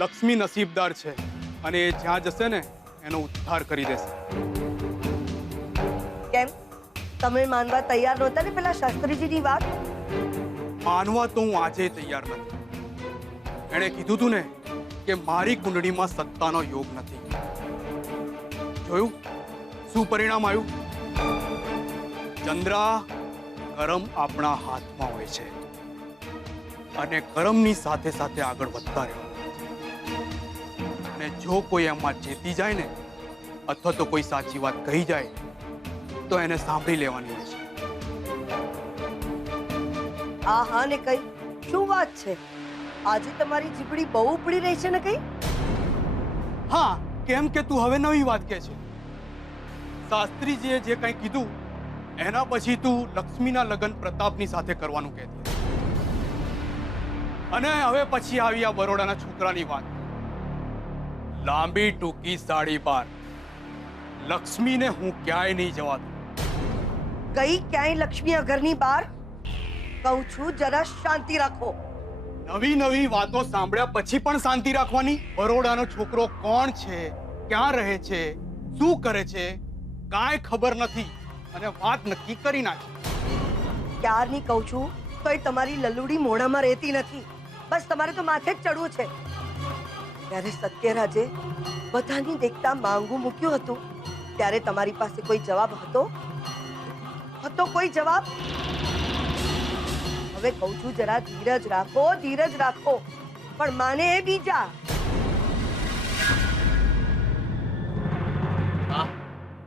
લક્ષ્મી નસીબદાર છે અને એ જ્યાં જશે ને એનો ઉદ્ધાર કરી દેશે. કેમ તમે માનવા તૈયાર નહોતા ને પેલા શાસ્ત્રીજીની વાત? માનવા તો હું આજે તૈયાર નથી. એણે કીધું તું ને કે મારી કુંડળીમાં સત્તાનો યોગ નથી. જોયું શું પરિણામ આવ્યું? ચંદ્રા, કરમ આપણા હાથમાં હોય છે અને કરમની સાથે સાથે આગળ વધતા રહેવું. અને જો કોઈ એમાં ચેતી જાય ને અથવા તો કોઈ સાચી વાત કહી જાય તો એને સાંભળી લેવાની હોય છે. આ હા ને કઈ શું વાત છે? આજે તમારી જીભડી બહુ ઉપડી રહી છે ને કઈ? હા, કેમ કે તું હવે નવી વાત કે છે. શાસ્ત્રીજીએ જે કંઈ કીધું એના પછી તું લક્ષ્મીના લગ્ન પ્રતાપની સાથે કરવાનું કહેતી. અને હવે પછી આવી આ બરોડાના છોકરાની વાત. લાંબી ટૂંકી સાડી પાર લક્ષ્મીને હું ક્યાંય નહીં જવા દઉં. કઈ ક્યાંય લક્ષ્મી આ ઘરની બહાર? કહું છું જરા શાંતિ રાખો. નવી નવી વાતો સાંભળ્યા પછી પણ શાંતિ રાખવાની? બરોડાનો છોકરો કોણ છે, ક્યાં રહે છે, શું કરે છે, કાંઈ ખબર નથી અને વાત નક્કી કરી નાખી. ક્યારની કહું છું તોય તમારી લલ્લુડી મોઢામાં રહેતી નથી. બસ તમારે તો માથે જ ચડવું છે. ત્યારે સત્યરાજે બધાની દેખતા માંગુ મૂક્યું હતું ત્યારે તમારી પાસે કોઈ જવાબ હતો? કોઈ જવાબ? હવે કહું છું જરા ધીરજ રાખો, ધીરજ રાખો. પણ માને એ બીજા.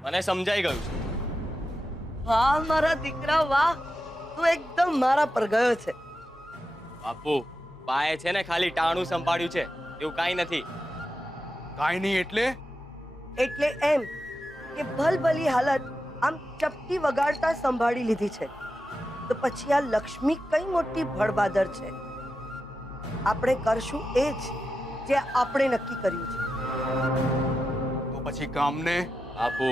મને સમજાઈ ગયું છે. વાહ મારા દીકરા વાહ, તું એકદમ મારા પર ગયો છે. બાપુ, બાએ છે ને ખાલી ટાણું સંભાળ્યું છે, એવું કાંઈ નથી. કાંઈ નહીં એટલે? એટલે એમ કે ભલભલી હાલત આમ ચપટી વગાડતા સંભાળી લીધી છે તો પછી આ લક્ષ્મી કઈ મોટી ભડબાદર છે. આપણે કરશું એ જ જે આપણે નક્કી કર્યું છે. તો પછી કામને? બાપુ,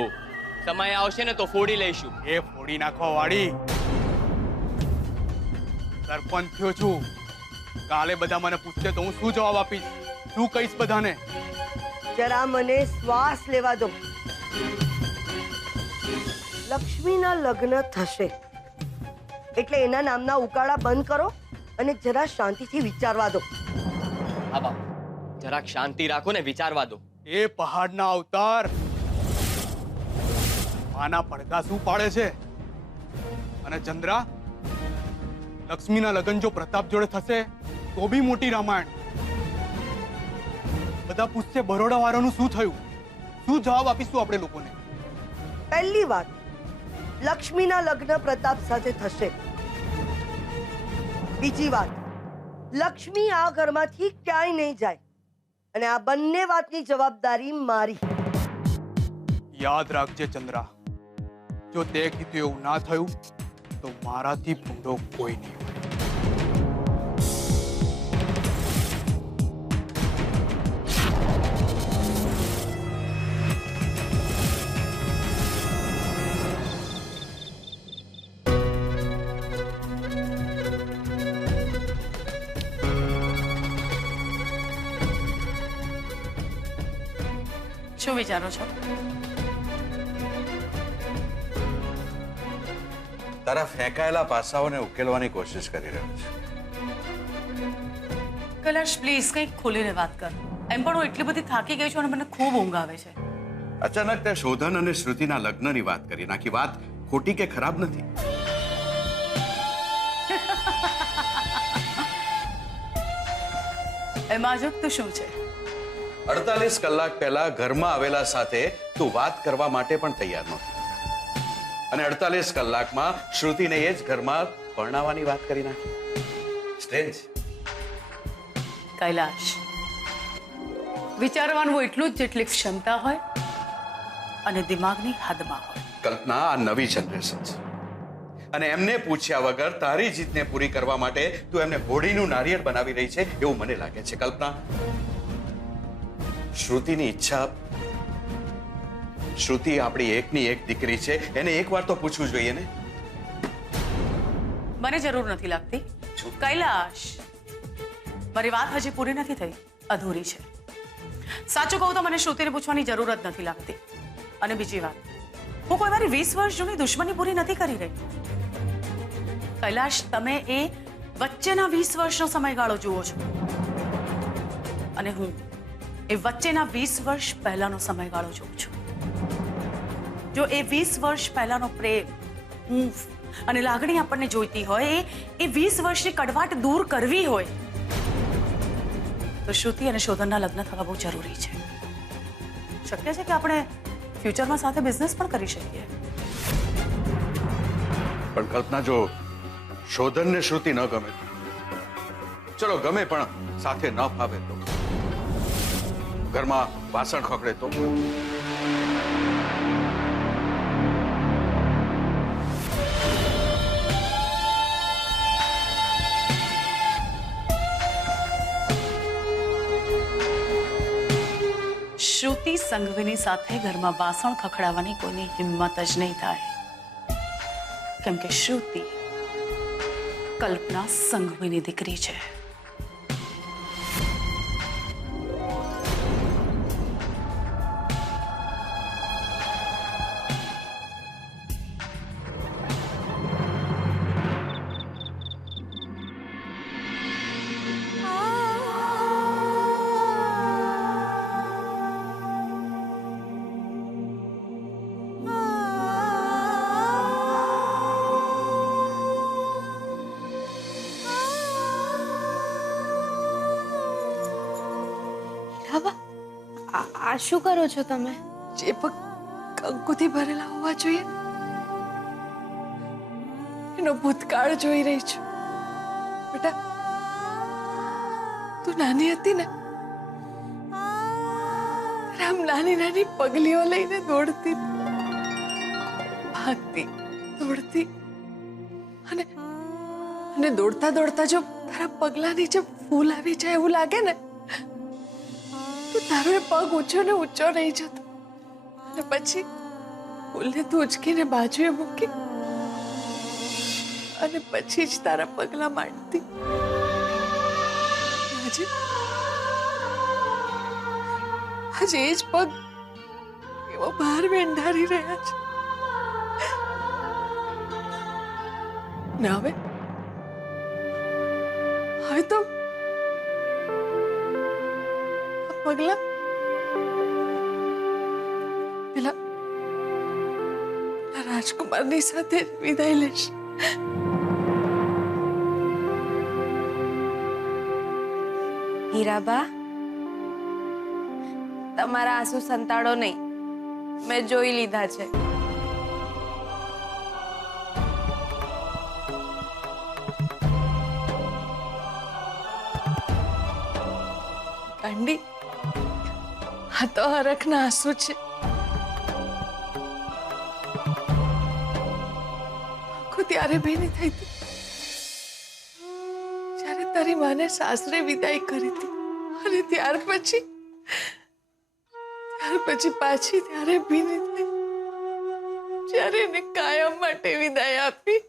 સમય આવશે ને તો ફોડી લઈશું. એ ફોડી નાખવા વાળી. સરપંચ થયો છું. કાલે બધા મને પૂછશે તો હું શું જવાબ આપીશ? શું કહીશ બધાને? જરા મને શ્વાસ લેવા દો. લક્ષ્મીના લગ્ન થશે એટલે એના નામના ઉકાળા બંધ કરો અને જરા શાંતિથી વિચારવા દો. હા બાપુ, જરાક શાંતિ રાખો ને વિચારવા દો. એ પહાડના અવતાર આના પડઘા શું પાડે છે? અને ચંદ્રા, લક્ષ્મીના લગ્ન જો પ્રતાપ જોડે થશે તો બી મોટી રામાયણ. બધા પૂછશે બરોડા વાળાનું શું થયું? શું જવાબ આપીશું આપણે લોકોને? પહેલી વાત, લક્ષ્મીના લગ્ન પ્રતાપ સાથે થશે. બીજી વાત, લક્ષ્મી આ ઘરમાંથી ક્યાંય નહીં જાય અને આ બંને વાતની જવાબદારી મારી. યાદ રાખજે ચંદ્રા, જો તે કીધું એવું ના થયું તો મારાથી ભૂંડો કોઈ નહીં હોય. શું વિચારો છો? તારા ફેંકાયેલા પાસાઓને ઉકેલવાની કોશિશ કરી રહ્યો છું. કૈલાશ, પ્લીઝ કંઈક ખોલીને વાત કર. એમ પણ હું એટલી બધી થાકી ગઈ છું અને મને ખૂબ ઊંઘ આવે છે. અચાનક તે શોધન અને શ્રુતિના લગ્નની વાત કરી નાખી. વાત ખોટી કે ખરાબ નથી. એમાં અજુગતું શું છે? 48 કલાક પહેલા ઘરમાં આવેલા સાથે તું વાત કરવા માટે પણ તૈયાર નહોતી અને 48 કલાકમાં શ્રુતિને એ જ ઘરમાં પરણાવવાની વાત કરી નાખી. સ્ટ્રેન્જ. કૈલાશ, વિચારવાનું એટલું જ જેટલી ક્ષમતા હોય અને દિમાગની હદમાં હોય. કલ્પના, આ નવી જનરેશન છે અને એમને પૂછ્યા વગર તારી જીતને પૂરી કરવા માટે તું એમને હોડીનું નારિયેળ બનાવી રહી છે એવું મને લાગે છે. કલ્પના, શ્રુતિની ઈચ્છા, શ્રુતિ આપણી એકની એક દીકરી છે, એને એકવાર તો પૂછવું જોઈએ ને. મને જરૂર નથી લાગતી. કૈલાશ, મારી વાત હજી પૂરી નથી થઈ. અધૂરી છે. સાચું કહું તો મને શ્રુતિને પૂછવાની જરૂર જ નથી લાગતી. અને બીજી વાત, હું કોઈ મારી 20 વર્ષ જૂની દુશ્મની પૂરી નથી કરી રહી. કૈલાશ, તમે એ વચ્ચેના 20 વર્ષનો સમયગાળો જુઓ છો અને હું એ વચ્ચેના 20 વર્ષ પહેલાનો સમયગાળો જોઉં છું. જો એ 20 વર્ષ પહેલાનો પ્રેમ, હૂંફ અને લાગણી આપણને જોઈતી હોય, એ 20 વર્ષની કડવાટ દૂર કરવી હોય, તો શ્રુતિ અને શોધનના લગ્ન થવા બહુ જરૂરી છે. શક્ય છે કે આપણે ફ્યુચરમાં સાથે બિઝનેસ પણ કરી શકીએ. પણ કલ્પના, જો શોધનને શ્રુતિ ન ગમે, ચલો ગમે પણ સાથે ન ફાવે તો, ઘરમાં વાસણ ખખડે તો, શ્રુતિ સંઘવીની સાથે ઘરમાં વાસણ ખખડાવવાની કોઈની હિંમત જ નહીં થાય, કેમ કે શ્રુતિ કલ્પના સંઘવીની દીકરી છે. આ શું કરો છો તમે? જે પગ કંકુથી ભરેલા હોવા જોઈએ એનો ભૂતકાળ જોઈ રહી છું. બેટા, તું નાની હતી ને, રામ નાની નાની પગલીઓ લઈને દોડતી, ભાગતી, દોડતી, અને દોડતા દોડતા જો તારા પગલા નીચે ફૂલ આવી જાય એવું લાગે ને, તો તારો એ પગ ઊંચો ને ઊંચો નહીં જતો, અને પછી ફૂલને તું ઉચકીને બાજુએ મૂકી અને પછી જ તારા પગલા માંડતી. આજે એ જ પગ એવો બહાર વેંઢારી રહ્યા છે ને. હવે તો પગલા પેલા રાજકુમારની સાથે વિદાય લેશ. હીરાબા, તમારા આંસુ સંતાડો નહીં, મેં જોઈ લીધા છે. ગાંડી, આ તો હરખના આંસુ છે. આંખો ત્યારે ભીની થઈ હતી જ્યારે તારી માને સાસરે વિદાય કરી હતી, અને ત્યાર પછી પાછી ત્યારે ભીની થઈ જ્યારે એને કાયમ માટે વિદાય આપી.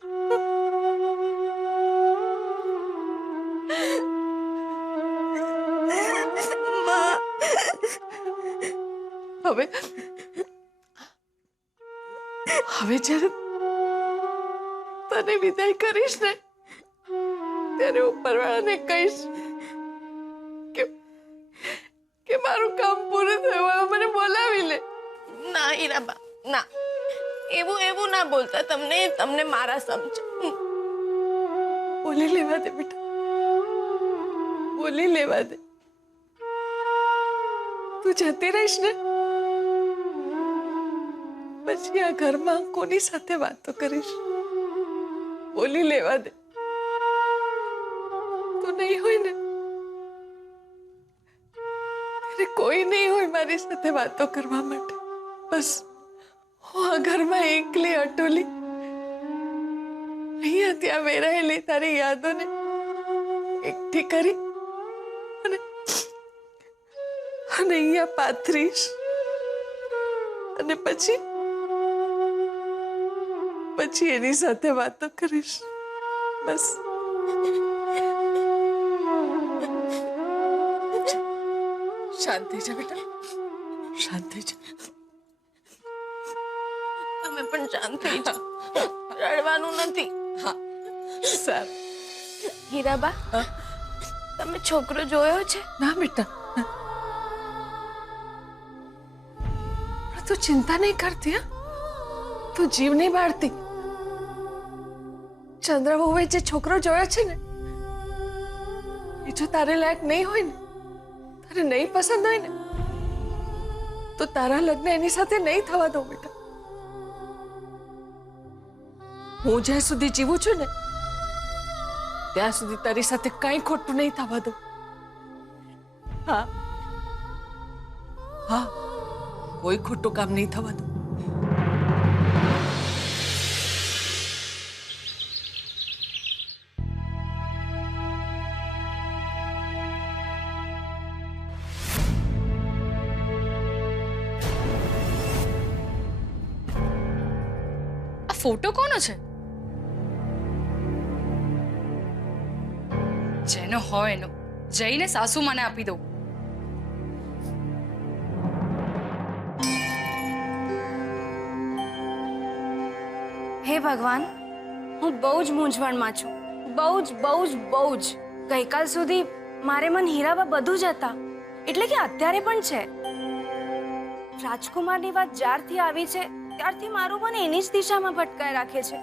હવે જ્યારે તને વિદાય કરીશ ને, ત્યારે ઉપરવાળાને કહીશ કે મારું કામ પૂરું થયું, મને બોલાવી લે. ના હીરાબા, ના, એવું ના બોલતા. તમને મારા સમજો. બોલી લેવા દે બેટા, બોલી લેવા દે. તું જતી રહીશ ને પછી આ ઘરમાં કોની સાથે વાતો કરીશ? બોલી લેવા દે. તું નહીં હોય ને ત્યારે કોઈ નહીં હોય મારી સાથે વાતો કરવા માટે. બસ હું આ ઘરમાં એકલી અટોલી અહીંયા ત્યાં વેરાયેલી તારી યાદોને એકઠી કરી અને અહીંયા પાથરીશ, અને પછી એની સાથે વાતો કરીશ. બસ શાંત થઈ જા બેટા, શાંત થઈ જા. તમે પણ શાંત થઈ જાઓ, રડવાનું નથી. હા સારું. હીરાબા, તમે છોકરો જોયો છે? ના બેટા, તું ચિંતા નહીં કરતી. હા, તું જીવ નહીં બાળતી. ચંદ્રબાબુએ જે છોકરો જોયો છે ને, એ જો તારે લાયક નહીં હોય ને, તારે નહીં પસંદ હોય ને, તો તારા લગ્ન એની સાથે નહીં થવા દો બેટા. હું જ્યાં સુધી જીવું છું ને, ત્યાં સુધી તારી સાથે કઈ ખોટું નહીં થવા દો. હા હા, કોઈ ખોટું કામ નહીં થવા દો. આ ફોટો કોનો છે? જેનો હોય એનો જઈને સાસુ મને આપી દો. હે ભગવાન, હું બહુ જ મૂંઝવણમાં છું. બહુ જ ગઈકાલ સુધી મારે મન હીરાબા બધું જ હતા, એટલે કે અત્યારે પણ છે. રાજકુમારની વાત જ્યારથી આવી છે ત્યારથી મારું મન એની જ દિશામાં ભટકાઈ રાખે છે.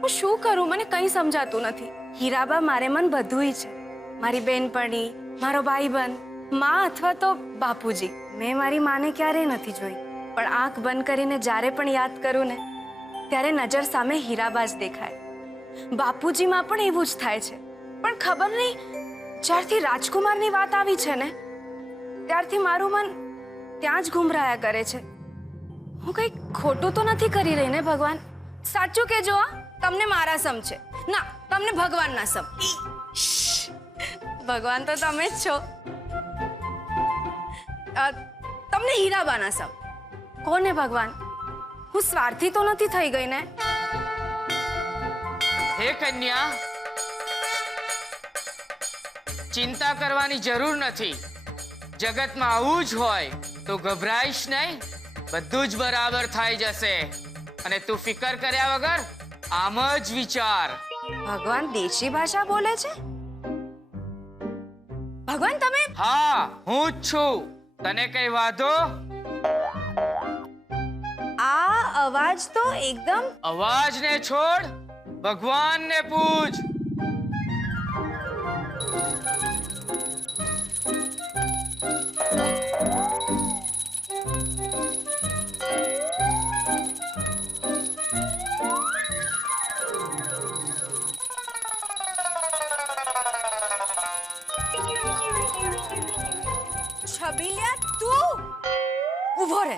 હું શું કરું, મને કંઈ સમજાતું નથી. હીરાબા મારે મન બધુંય છે. મારી બેનપણી, મારો ભાઈબંધ, માં અથવા તો બાપુજી. મેં મારી માને ક્યારેય નથી જોઈ, પણ આંખ બંધ કરીને જ્યારે પણ યાદ કરું ને, ત્યારે નજર સામે હીરાબા જ દેખાય. બાપુજીમાં પણ એવું જ થાય છે. પણ ખબર નહીં, જ્યારથી રાજકુમારની વાત આવી છે ને, ત્યારથી મારું મન ત્યાં જ ઘૂમરાયા કરે છે. હું કંઈ ખોટું તો નથી કરી રહી ને ભગવાન? સાચું કહેજો. તમને મારા સમ છે ના, તમને ભગવાનના સમ. ભગવાન તો તમે જ છો. તમને હીરાબાના સમ. કોને ભગવાન? હું સ્વાર્થી તો નથી થઈ ગઈ ને? હે કન્યા, ચિંતા કરવાની જરૂર નથી. જગતમાં આવું જ હોય તો ગભરાઈશ નહીં, બધું જ બરાબર થઈ જશે. અને તું ફિકર કર્યા વગર આમ જ વિચાર. ભગવાન દેશી ભાષા બોલે છે? ભગવાન તમે? હા, હું જ છું. તને કઈ વાંધો? આ અવાજ તો એકદમ... અવાજને છોડ, ભગવાનને પૂછ. છબીલિયા, તું ઊભો રહે.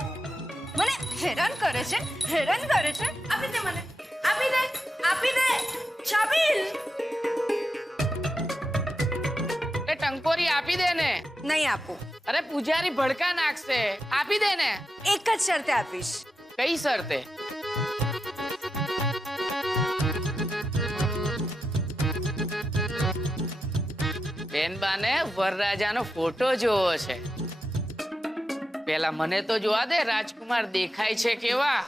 મને હેરાન કરે છે, હેરાન કરે છે. આપી દે મને, આપી દે, આપી દે. છબીલ, એ ટંકોરી આપી દે ને. નહીં આપું. અરે પૂજારી ભડકા નાખશે, આપી દે ને. એક જ શરતે આપીશ. કઈ શરતે? બેનબાને વરરાજાનો ફોટો જોવો છે. પેલા મને તો જોવા દે, રાજકુમાર દેખાય છે કેવા.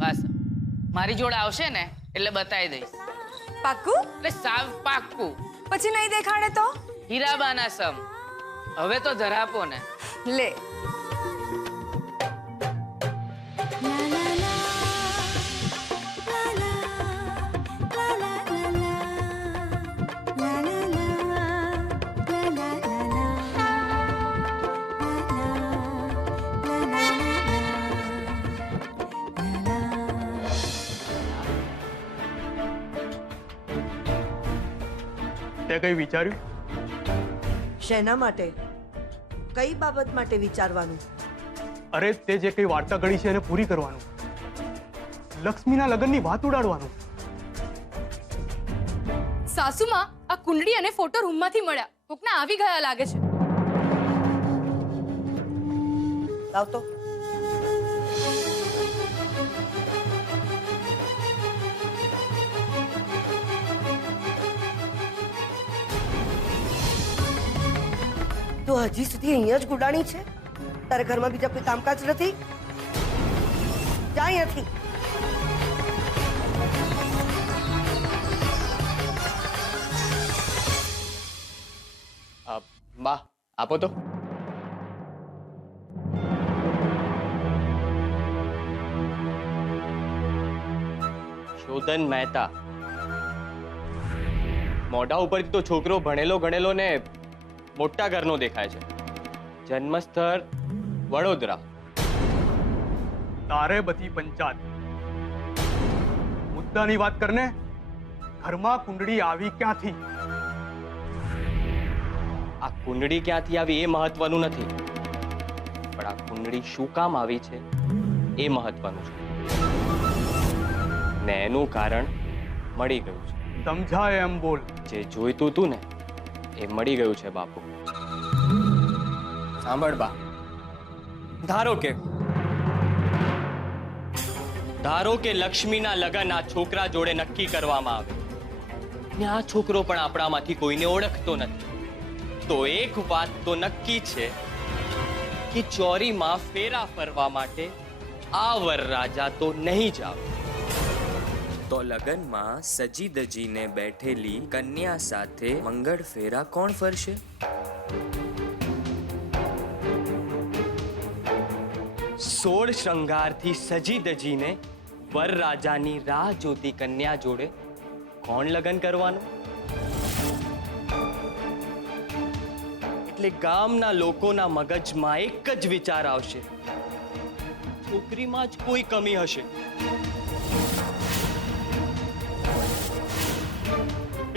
બસ મારી જોડે આવશે ને એટલે બતાવી દઈશ. પાક્કું? એટલે સાવ પાક્કું. પછી નહીં દેખાડે તો? હીરાબાના સમ. હવે તો ધરાપો ને. લે. તે કઈ વિચાર્યું? શેના માટે? કઈ બાબત માટે વિચારવાનું? અરે તે જે કઈ વાર્તા ઘડી છે એને પૂરી કરવાનું. લક્ષ્મીના લગ્નની વાત ઉડાડવાનું. સાસુમાં આ કુંડળી અને ફોટો રૂમમાંથી મળ્યા. કોકના આવી ગયા લાગે છે. લાવ તો. તું હજી સુધી અહીંયા જ ગુડાણી છે? તારે ઘરમાં બીજા કોઈ કામકાજ નથી? જા અહીંયાથી. બા આપો તો. શોધન મહેતા. મોઢા ઉપરથી તો છોકરો ભણેલો ગણેલો ને મોટા ઘરનો દેખાય છે. જન્મસ્થળ વડોદરા. તારે બધી પંચાત. મુદ્દાની વાત કરને. ઘરમાં કુંડળી આવી ક્યાંથી? આ કુંડળી ક્યાંથી આવી એ મહત્વનું નથી, પણ આ કુંડળી શું કામ આવી છે એ મહત્વનું છે. ને એનું કારણ મળી ગયું છે. સમજાય એમ બોલ. જે જોઈતું હતું ને એ મળી ગયું છે બાપુ. સાંભળ બા, ધારો કે લક્ષ્મીના લગ્ન આ છોકરા જોડે નક્કી કરવામાં આવે ને આ છોકરો પણ આપણામાંથી કોઈને ઓળખતો નથી, તો એક વાત તો નક્કી છે કે ચોરીમાં ફેરા ફરવા માટે આ વરરાજા તો નહીં જ આવે. તો લગનમાં સજી દજીને બેઠેલી કન્યા સાથે મંગળ ફેરા કોણ ફરશે? સોળ શ્રંગારથી સજી દજીને વરરાજાની રાહ જોતી કન્યા જોડે કોણ લગ્ન કરવાનું? એટલે ગામના લોકોના મગજમાં એક જ વિચાર આવશે, છોકરીમાં જ કોઈ કમી હશે.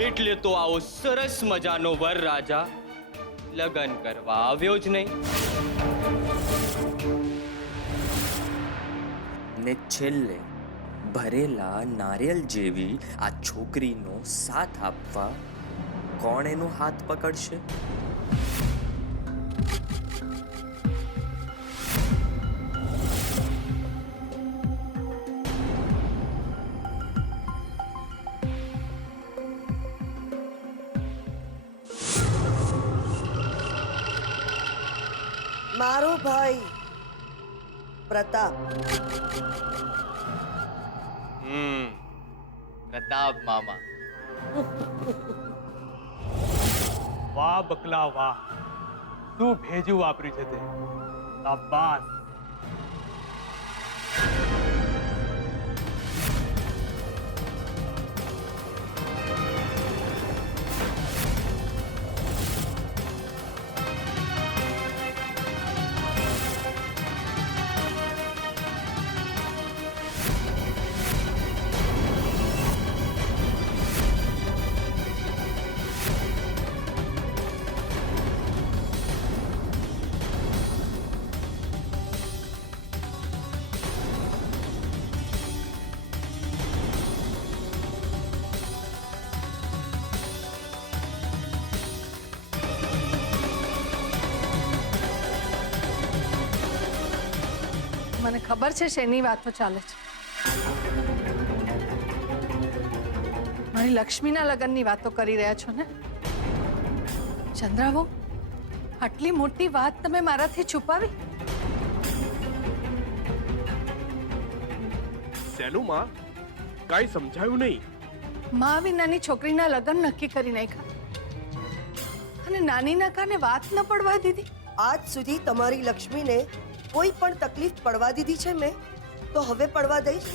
એટલે તો આવો સરસ મજાનો વરરાજા લગ્ન કરવા આવ્યો જ નહીં. ને છેલ્લે ભરેલા નારિયેલ જેવી આ છોકરીનો સાથ આપવા કોણ એનો હાથ પકડશે? મારો ભાઈ પ્રતાપ. પ્રતાપ મામા. વાહ બકલા વાહ, શું ભેજું વાપર્યું છે તે. શાબાશ. મને ખબર છે શેની વાતો ચાલે છે. મારી લક્ષ્મીના લગ્નની વાતો કરી રહ્યા છો ને? ચંદ્રાબો, આટલી મોટી વાત તમે મારાથી છુપાવી? શેનું માં? કાંઈ સમજાયું નહીં. મા વિનાની છોકરીના લગ્ન નક્કી કરી નાખ્યા અને નાનીના કાને વાત ન પડવા દીધી. આજ સુધી તમારી લક્ષ્મીને કોઈ પણ તકલીફ પડવા દીધી છે મેં, તો હવે પડવા દઈશ?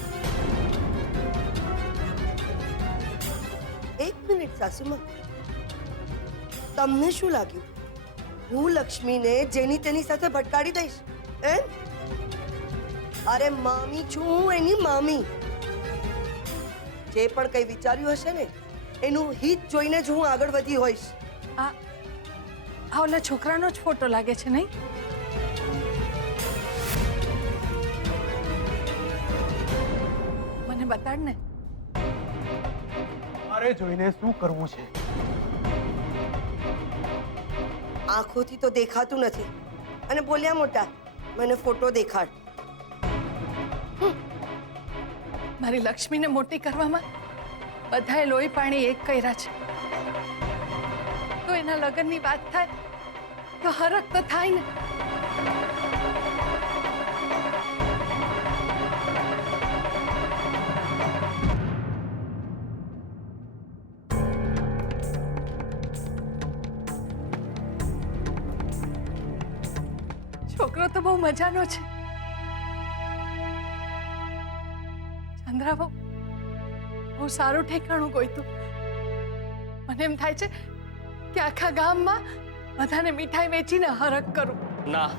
એક મિનિટ સાસુમાં, તમને શું લાગ્યું હું લક્ષ્મીને જેની તેની સાથે ભટકાડી દઈશ એમ? અરે મામી છું હું, એની મામી. જે પણ કઈ વિચાર્યું હશે ને એનું હિત જોઈને જ હું આગળ વધી હોઈશ. આ ઓલા છોકરાનો જ ફોટો લાગે છે નહીં? મને બતાડ ને. મારે જોઈને શું કરવું છે? આંખોથી તો દેખાતું નથી અને બોલ્યા મોટા, મને ફોટો દેખાડ. મારી લક્ષ્મીને મોટી કરવામાં બધાએ લોહી પાણી એક કર્યા છે, તો એના લગ્નની વાત થાય તો હરખ તો થાય ને. છોકરો તો બહુ મજાનો છે. ચંદ્રા બહુ સારું ઠેકાણું ગોઈતું. મને એમ થાય છે કે આખા ગામમાં બધાને મીઠાઈ વેચીને હરખ કરું. ના,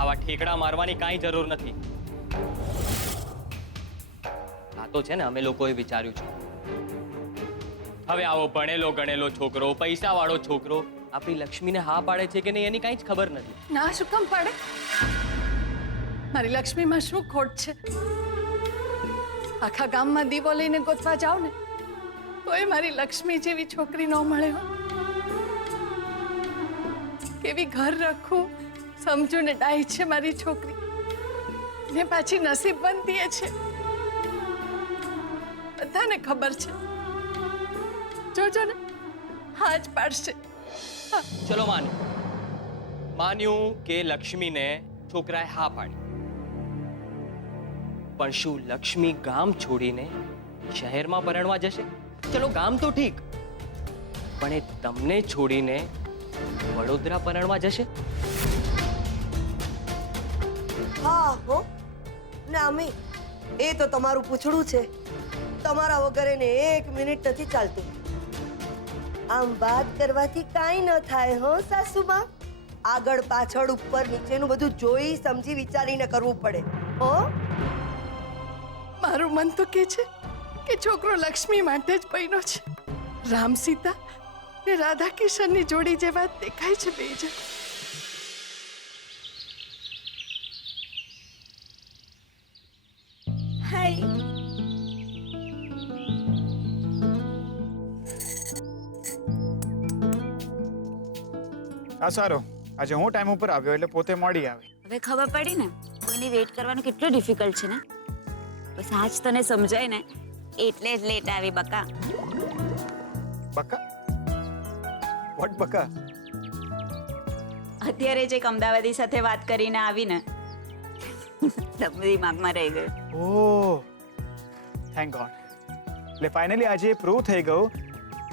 આવા ઠેકડા મારવાની કાંઈ જરૂર નથી. આ તો છે ને અમે લોકોએ વિચાર્યું છે. હવે આવો ભણેલો ગણેલો છોકરો, પૈસાવાળો છોકરો આપણી લક્ષ્મીને હા પાડે છે કે નહીં એની કાંઈ જ ખબર નથી. ના શું કામ પાડે? મારી લક્ષ્મીમાં શું ખોટ છે? આખા ગામમાં દીવો લઈને ગોતવા જાવ ને તો એ મારી લક્ષ્મી જેવી છોકરી ન મળે હો. કેવી ઘર રખું સમજુ ને ડાય છે મારી છોકરી, ને પાછી નસીબવંતી છે. બધાને ખબર છે. જોજો ને હા જ પાડશે. ચલો માન્યું કે લક્ષ્મીને છોકરાએ હા પાડી, પણ શું લક્ષ્મી ગામ છોડીને શહેરમાં પરણવા જશે? ચલો ગામ તો ઠીક, પણ એ તમને છોડીને વડોદરા પરણવા જશે? હા હો નામી, એ તો તમારું પૂછડું છે. તમારા વગર એને 1 મિનિટ નથી ચાલતું. આમ વાત કરવાથી કાંઈ ન થાય હો સાસુમાં. આગળ પાછળ ઉપર નીચેનું બધું જોઈ સમજી વિચારીને કરવું પડે હો. મારું મન તો કે છે કે છોકરો લક્ષ્મી માટે જ બન્યો છે. રામ સીતા ને રાધા કિશનની જોડી જેવા દેખાય છે બે જણ. હાય. હા સારો, આજે હું ટાઈમ ઉપર આવ્યો એટલે પોતે મોડી આવી. હવે ખબર પડી ને કોઈની વેઇટ કરવાનું કેટલું ડિફિકલ્ટ છે ને. બસ આજ તને સમજાય ને એટલે જ લેટ આવી બકા. બકા? વોટ બકા? અત્યારે જે એક અમદાવાદી સાથે વાત કરીને આવીને દિમાગમાં રહી ગયું. ઓહ થેન્ક ગોડ. એટલે ફાઇનલી આજે પ્રૂવ થઈ ગયું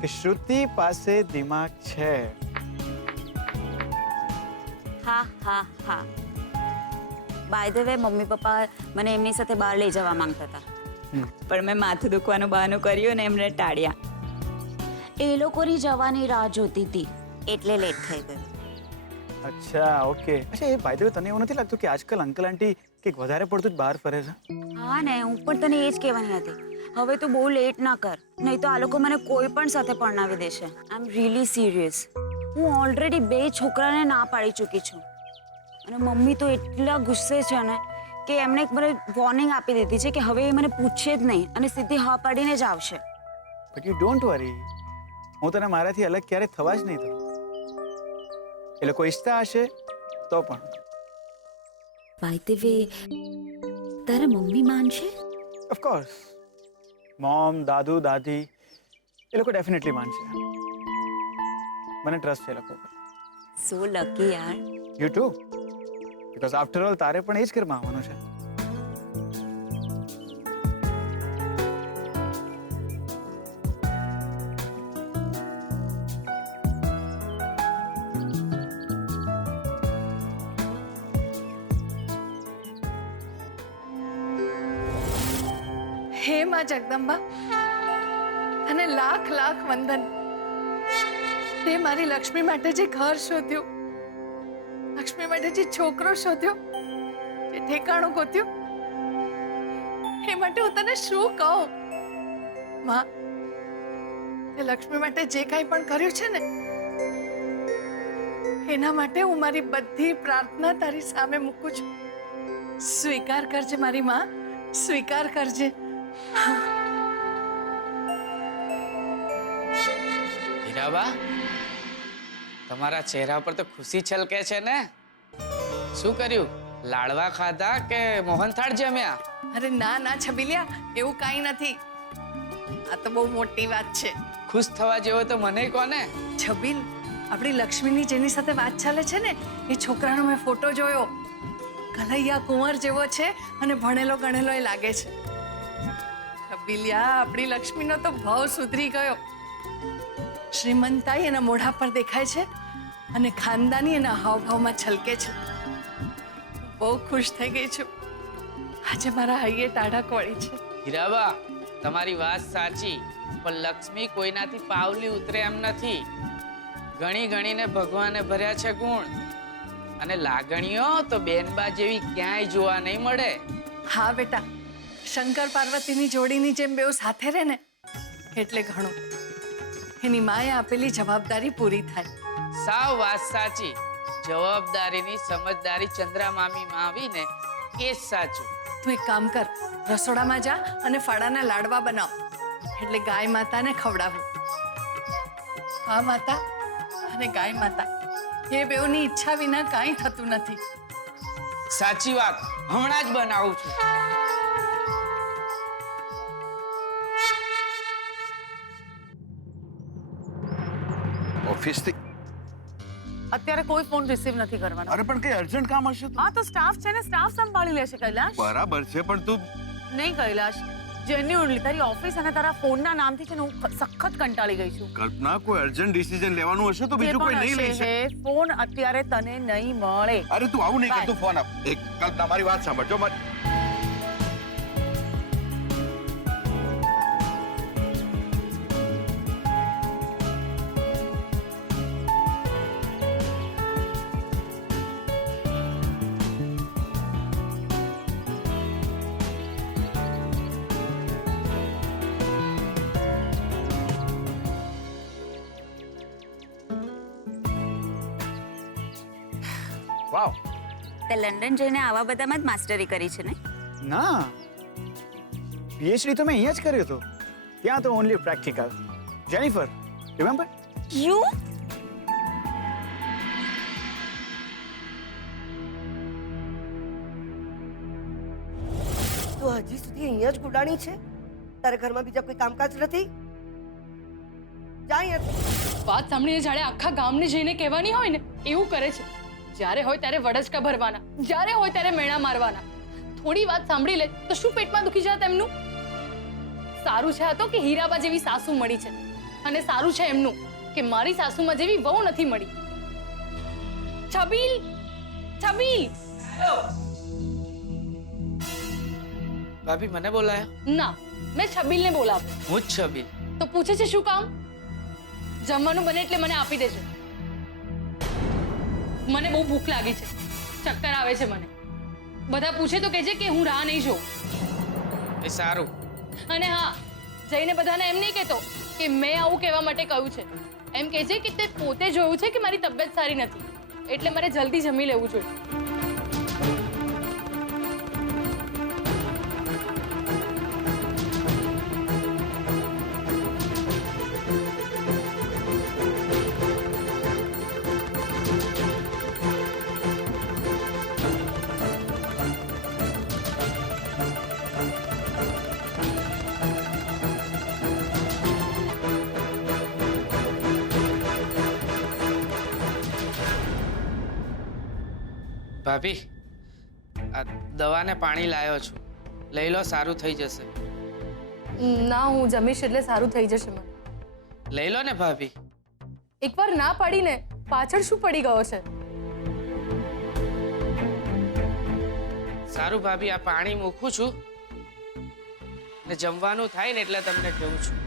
કે શ્રુતિ પાસે દિમાગ છે. હા હા હા. By the way mummy papa મને એમની સાથે બહાર લઈ જવા માંગતા હતા, પણ મેં માથું દુખવાનું બહાનું કર્યું ને એમને ટાળ્યા. એ લોકોની જવાની રાહ જોતી હતી એટલે લેટ થઈ ગયું. અચ્છા ઓકે. અચ્છા એ બાય ધ વે તને એવું નથી લાગતું કે આજકાલ અંકલ આંટી કંઈક વધારે પડતું જ બહાર ફરે છે? હા ને, હું પણ તને એ જ કહેવાની હતી. હવે તું બહુ લેટ ના કર, નહીં તો આ લોકો મને કોઈ પણ સાથે પરણાવી દેશે. આઈ એમ રિયલી સિરિયસ. હું ઓલરેડી 2 છોકરાને ના પાડી ચૂકી છું અને મમ્મી તો એટલા ગુસ્સે છે ને કે એમણે મને વોર્નિંગ આપી દીધી છે કે હવે એ મને પૂછે જ નહીં અને સીધી હા પાડીને જ આવશે. બટ યુ ડોન્ટ વરી, હું તને મારાથી અલગ ક્યારે થવા જ નહીં દઉં. એ લોકો ઈચ્છતા હશે તો પણ. બાય ધ વે તારા મમ્મી માનશે? ઓફકોર્સ. મોમ, દાદુ, દાદી એ લોકો ડેફિનેટલી માનશે. મને ટ્રસ્ટ છે એ લોકો પર. સો લકી યાર. You too, because after all તારે પણ એ જ ઘરમાં આવવાનું છે. હે માં જગદંબા, અને લાખ લાખ વંદન. તે મારી લક્ષ્મી માટે જે ઘર શોધ્યું, લક્ષ્મી માટે જે છોકરો શોધ્યો, જે ઠેકાણું ગોત્યું, એ માટે હું તને શું કહું માં. તે લક્ષ્મી માટે જે કાંઈ પણ કર્યું છે ને એના માટે હું મારી બધી પ્રાર્થના તારી સામે મૂકું છું. સ્વીકાર કરજે મારી માં, સ્વીકાર કરજે. હીરાબા, તમારા ચહેરા પર તો ખુશી છલકે છે ને. શું કર્યું? લાડવા ખાધા કે મોહનથાળ જમ્યા? અરે ના ના છબીલિયા, એવું કાંઈ નથી. આ તો બહુ મોટી વાત છે. ખુશ થવા જેવો તો મને કોને. છબીલ, આપણી લક્ષ્મીની જેની સાથે વાત ચાલે છે ને એ છોકરાનો મેં ફોટો જોયો. કનૈયા કુંવર જેવો છે અને ભણેલો ગણેલો એ લાગે છે. છબીલિયા, આપણી લક્ષ્મીનો તો ભાવ સુધરી ગયો. શ્રીમંતાઈ એના મોઢા પર દેખાય છે અને ખાનદાની એના હાવભાવમાં છલકે છે. બહુ ખુશ થઈ ગઈ છું. આજે મારા હૈયે ટાઢક વળી છે. હીરાબા, તમારી વાત સાચી, પણ લક્ષ્મી કોઈનાથી પાવલી ઉતરે એમ નથી. ગણી ગણીને ભગવાને ભર્યા છે ગુણ, અને લાગણીઓ તો બેનબા જેવી ક્યાંય જોવા નહીં મળે. હા બેટા, શંકર પાર્વતીની જોડીની જેમ બેઉ સાથે રહે ને એટલે ઘણું. એની માએ આપેલી જવાબદારી પૂરી થાય. સાવ વાત સાચી. જવાબદારીની સમજદારી ચંદ્રા મામીમાં આવીને એ જ સાચું. તું એક કામ કર, રસોડામાં જા અને ફાડાના લાડવા બનાવ, એટલે ગાય માતાને ખવડાવું. હા માતા અને ગાય માતા, એ બેઉની ઈચ્છા વિના કાંઈ થતું નથી. સાચી વાત, હમણાં જ બનાવું છું. ઓફિસથી અત્યારે કોઈ ફોન રિસીવ નથી કરવાનો. અરે પણ કઈ અર્જન્ટ કામ હશે તો? હા તો સ્ટાફ છે ને, સ્ટાફ સંભાળી લેશે કૈલાશ. બરાબર છે, પણ તું નહીં કૈલાશ, જેન્યુઅનલી તારી ઓફિસ અને તારા ફોનના નામથી છે ને હું સખત કંટાળી ગઈ છું. કલ્પના, કોઈ અર્જન્ટ ડિસિઝન લેવાનું હશે તો બીજું કોઈ નહીં લઈ શકે. ફોન અત્યારે તને નહીં મળે. અરે તું આવું નહીં કરતું, ફોન આપ. એક કલ્પના, મારી વાત સાંભળજો. વાવ, તે લંડન જઈને આવા બધામાં જ માસ્ટરી કરી છે ને? ના, પીએચડી તો મેં અહીંયા જ કર્યો હતો. ત્યાં તો only practical. Jennifer, remember? You તું હજી સુધી અહીંયા જ ગુડાણી છે? તારા ઘરમાં બીજા કોઈ કામકાજ નથી? જા અહીંયાથી. વાત સાંભળીને જાણે આખા ગામને જઈને કહેવાની હોય ને એવું કરે છે. જ્યારે હોય ત્યારે વડચકા ભરવાના, જ્યારે હોય ત્યારે મેણા મારવાના. થોડી વાત સાંભળી લે તો શું પેટમાં દુખી જાય તેમનું? સારું છે આ તો કે હીરાબા જેવી સાસુ મળી છે, અને સારું છે એમનું કે મારી સાસુમાં જેવી વહુ નથી મળી. છબીલ, છબીલ! ભાભી મને બોલાયા? ના, મેં છબીલને બોલાવ્યો. હું જ છબીલ. તો પૂછે છે શું કામ? જમવાનું બને એટલે મને આપી દેજો. મને બહુ ભૂખ લાગી છે, ચક્કર આવે છે મને. બધા પૂછે તો કહેજે કે હું રાહ નહીં જોઉં. એ સારું. અને હા, જઈને બધાને એમ નહીં કહેતો કે મેં આવું કહેવા માટે કહ્યું છે. એમ કહેજે કે તે પોતે જોયું છે કે મારી તબિયત સારી નથી, એટલે મારે જલ્દી જમી લેવું જોઈએ. ભાભી, આ દવાને પાણી લાવ્યો છું, લઈ લો, સારું થઈ જશે. ના, હું જમીશ એટલે સારું થઈ જશે મને. લઈ લો ને ભાભી. એકવાર ના પાડીને પાછળ શું પડી ગયો છે? સારું ભાભી, આ પાણી મૂકું છું ને જમવાનું થાય ને એટલે તમને કહું છું.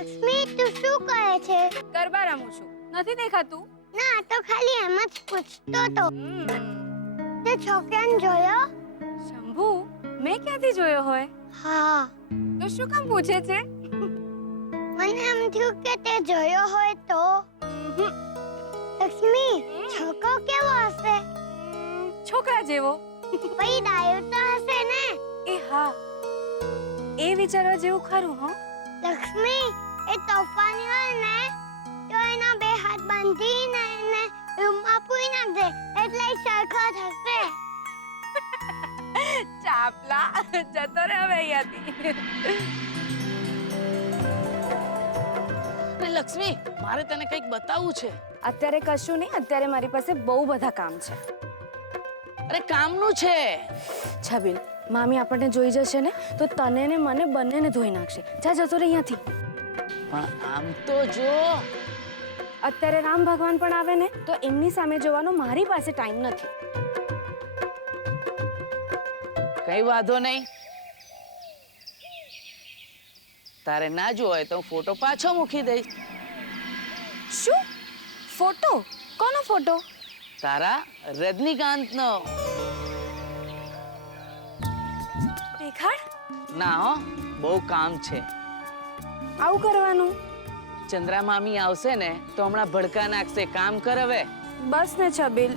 લક્ષ્મી, તું શું કહે છે? ગરબા રમું છું. નથી દેખાતું? ના, તો ખાલી એમ જ પૂછતો તો. તે છોકરાને જોયો? શંભુ, મેં ક્યાંથી જોયો હોય? હા. તો શું કામ પૂછે છે? મને એમ થયું કે તે જોયો હોય તો. લક્ષ્મી, છોકરો કેવો હશે? છોકરા જેવો. પછી ડાયો તો હશે ને? એ હા, એ વિચારવા જેવું ખરું. હો લક્ષ્મી, એ તોફાની હોય ને તો એના બે હાથ બાંધીને એને રૂમમાં પૂરી નાખજે, એટલે સરખો થશે. ચાલ બાપલા જતો રહે હવે અહીંયાથી. લક્ષ્મી, મારે તને કંઈક બતાવવું છે. અત્યારે કશું નહીં, અત્યારે મારી પાસે બહુ બધા કામ છે. અરે કામનું છે. છબીલ, મામી આપણને જોઈ જશે ને તો તને ને મને બંનેને ધોઈ નાખશે. જા જતો રહે અહીંયાથી. પણ આમ તો જો, અત્યારે રામ ભગવાન પણ આવે ને તો એમની સામે જોવાનો મારી પાસે ટાઈમ નથી. કઈ વાંધો નહીં. તારે ના જો હોય તો હું ફોટો પાછો મૂકી દઈશ. શું ફોટો? કોનો ફોટો? તારા રજનીકાંતનો. દેખાડ. ના હો, બહુ કામ છે. આવું કરવાનું? ચંદ્રા મામી આવશે ને તો હમણાં ભડકા નાખશે. કામ કર હવે. બસ ને છબીલ.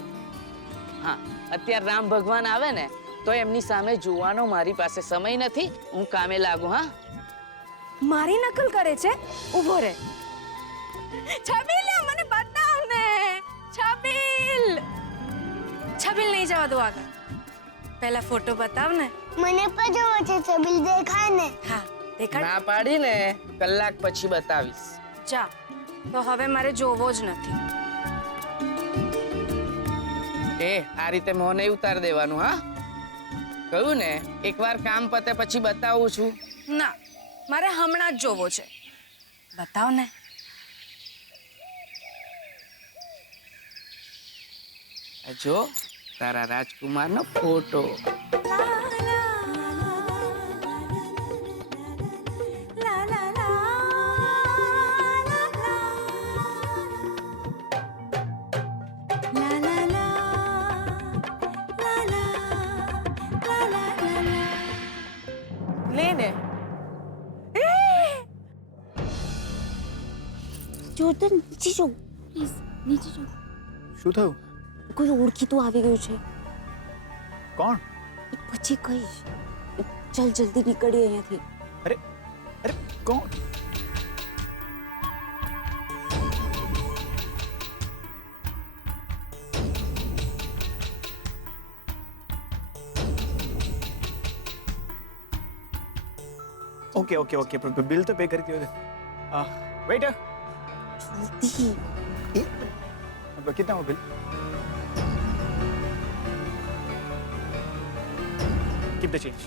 હા, અત્યારે રામ ભગવાન આવે ને તો એમની સામે જોવાનો મારી પાસે સમય નથી. હું કામે લાગુ. હા, મારી નકલ કરે છે. ઊભો રહે. છબીલ, મને બતાવ ને. છબીલ, છબીલ નહીં જવા દો આગળ. પહેલા ફોટો બતાવ ને. મને પણ જોવો છે છબીલ, દેખાય ને? હા દેખાડ. ના પાડી ને, કલાક પછી બતાવીશ. જા, તો હવે મારે જોવો જ નથી. એ આ રીતે મોં નહીં ઉતાર દેવાનું. હા, કહ્યું ને, એકવાર કામ પતે પછી બતાવું છું. ના, મારે હમણાં જ જોવો છે. બતાવ ને. આ જો, તારા રાજકુમારનો ફોટો. લેને. જોતન, નીચે જો પ્લીઝ, નીચે જો. શું થયું? કોઈ ઓળખીતું આવી ગયું છે. કોણ? પછી કહીશ. ચાલ જલ્દી નીકળીએ અહીંયાથી. અરે અરે કોણ? ओके ओके ओके बिल तो पे कर दिया वेटर जल्दी. कितना हुआ bill? Keep the change.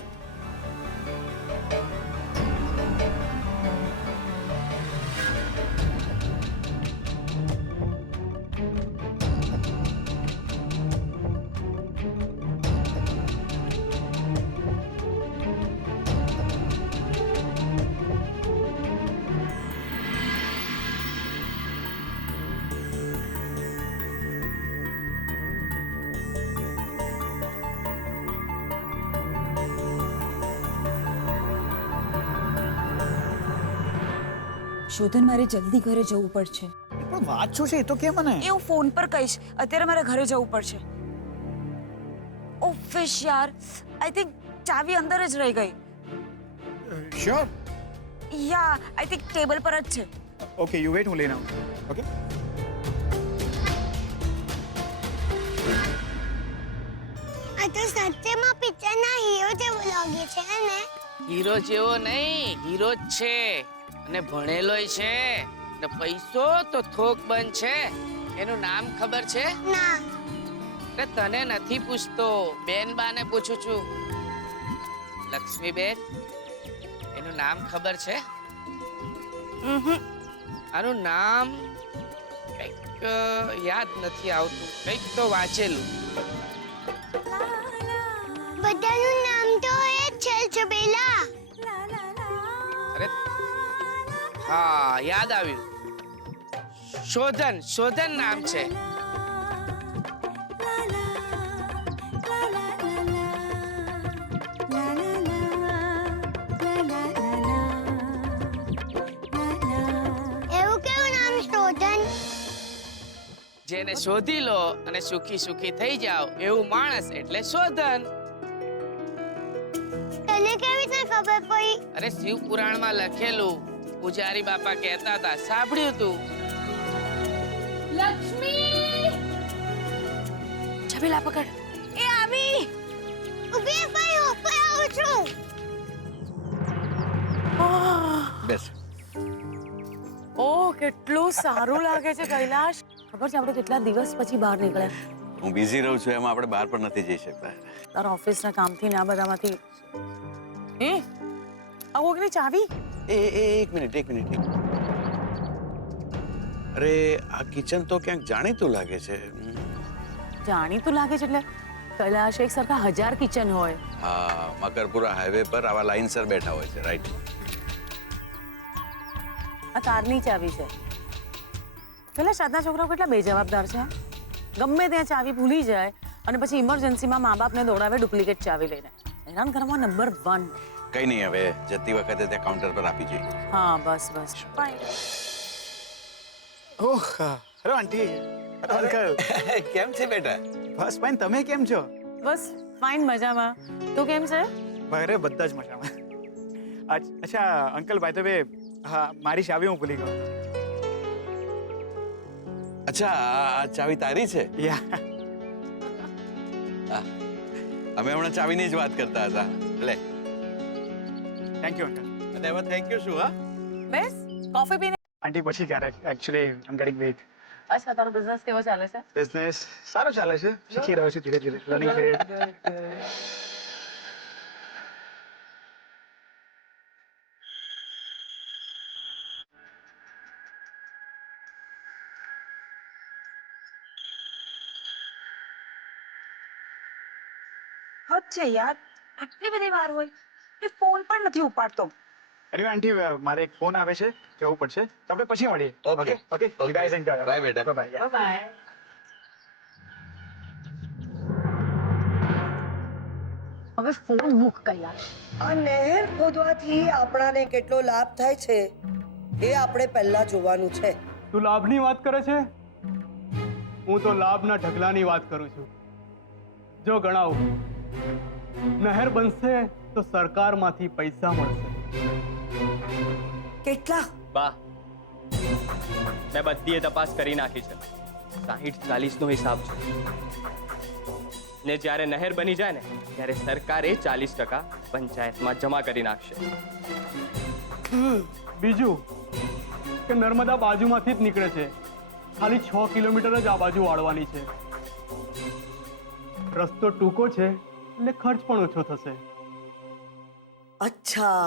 Shodhan, મારે જલ્દી ઘરે જવું પડશે. પણ વાત શું છે એ તો કે મને. એ હું ફોન પર કહીશ. અત્યારે મારે ઘરે જવું પડશે. ઓ ફિશ યાર, આઈ થિંક ચાવી અંદર જ રહી ગઈ. Sure? Yeah, I think table પર જ છે. ઓકે યુ વેટ, હું લઈને આવું. ઓકે. આ તો સત્યમાં પિક્ચરના હીરો જેવો લાગે છે ને? હીરો જેવો નહીં, હીરો જ છે. અને ભણેલોય છે ને પૈસો તો થોક બંધ છે. એનું નામ ખબર છે? ના. અરે તને નથી પૂછતો, બેન બાને પૂછું છું. લક્ષ્મી બેન, એનું નામ ખબર છે? આનું નામ કંઈક યાદ નથી આવતું. કંઈક તો વાંચેલું. બધાનું નામ તો એ જ છે છબીલા. અરે હા, યાદ આવ્યું. શોધન, શોધન નામ છે. એવું કેવું નામ શોધન? જેને શોધી લો અને સુખી સુખી થઈ જાઓ એવું માણસ એટલે શોધન. તને કેવી રીતે ખબર પડી? અરે શિવ પુરાણમાં લખેલું. પૂજારી બાપા કહેતા હતા, સાંભળ્યું તું. લક્ષ્મી! છબીલા પકડ. એ આવી. ઉભી ભાઈ ઉપર આવો. કેટલું સારું લાગે છે કૈલાશ. ખબર છે આપણે કેટલા દિવસ પછી બહાર નીકળ્યા. હું બિઝી રહું છું એમાં આપણે બહાર પણ નથી જઈ શકતા. તારા ઓફિસના કામથી ને આ બધામાંથી આ ઓગની ચાવી. એક મિનિટ. અરે આ કિચન તો ક્યાંક જાણીતું લાગે છે. જાણીતું લાગે છે એટલે કૈલાશ એક સરખા 1000 કિચન હોય. હા, મકરપુરા હાઈવે પર આવા લાઈનસર બેઠા હોય છે, રાઈટ. આ કારની ચાવી છે. કૈલાશ આજના છોકરાઓ કેટલા બેજવાબદાર છે. ગમે ત્યાં ચાવી ભૂલી જાય અને પછી ઇમરજન્સીમાં મા બાપને દોડાવે ડુપ્લિકેટ ચાવી લઈને. હેરાન કરવા નંબર 1. કઈ નહીં, હવે જતી વખતે ત્યાં કાઉન્ટર પર આપી જઈએ. હા બસ. ઓહ, હેલો આંટી. અંકલ. કેમ છે બેટા? બસ ફાઇન. તમે કેમ છો? બસ ફાઇન, મજામાં. તું કેમ છે? અરે બધા જ મજામાં. અચ્છા અંકલ, બાય ધ વે, હા મારી ચાવી હું ભૂલી ગયો. અચ્છા, આ ચાવી તારી છે? યા. અમે હમણાં ચાવીની જ વાત કરતા હતા. લે. Thank you uncle. અને હવે થેન્ક યુ શું? હા બેસ કોફી પીને. આંટી પછી ક્યારેક. Actually I am getting weight. અચ્છા, તારો બિઝનેસ કેવો ચાલે છે? બિઝનેસ સારો ચાલે છે. શીખી રહ્યો છું ધીરે ધીરે. Learning period. છે યાર, આટલી બધી વાર હોય એ ફોન પણ નથી ઉપાડતો. અરે આંટી, મારે એક ફોન આવે છે, જવું પડશે. તો આપણે પછી મળીએ. Okay you guys enjoy. Bye બેટા. બાય. બાય. હવે ફોન મૂક કૈલાશ. આ નહેર ખોદવાથી આપણાને કેટલો લાભ થાય છે એ આપણે પહેલા જોવાનું છે. તું લાભની વાત કરે છે? હું તો લાભના ઢગલાની વાત કરું છું. જો ગણાવ, નહેર બનશે તો સરકારમાંથી પૈસા મળશે. કેટલા? બા, મેં બધી તપાસ કરી નાખી છે. 60-40 નો હિસાબ છે. ને જ્યારે નહેર બની જાય ને ત્યારે સરકારે 40% પંચાયતમાં જમા કરી નાખશે. બીજું કે નર્મદા બાજુમાંથી જ નીકળે છે. ખાલી 6 કિલોમીટર જ આ બાજુ વાળવાની છે. રસ્તો ટૂંકો છે એટલે ખર્ચ પણ ઓછો થશે. અચ્છા,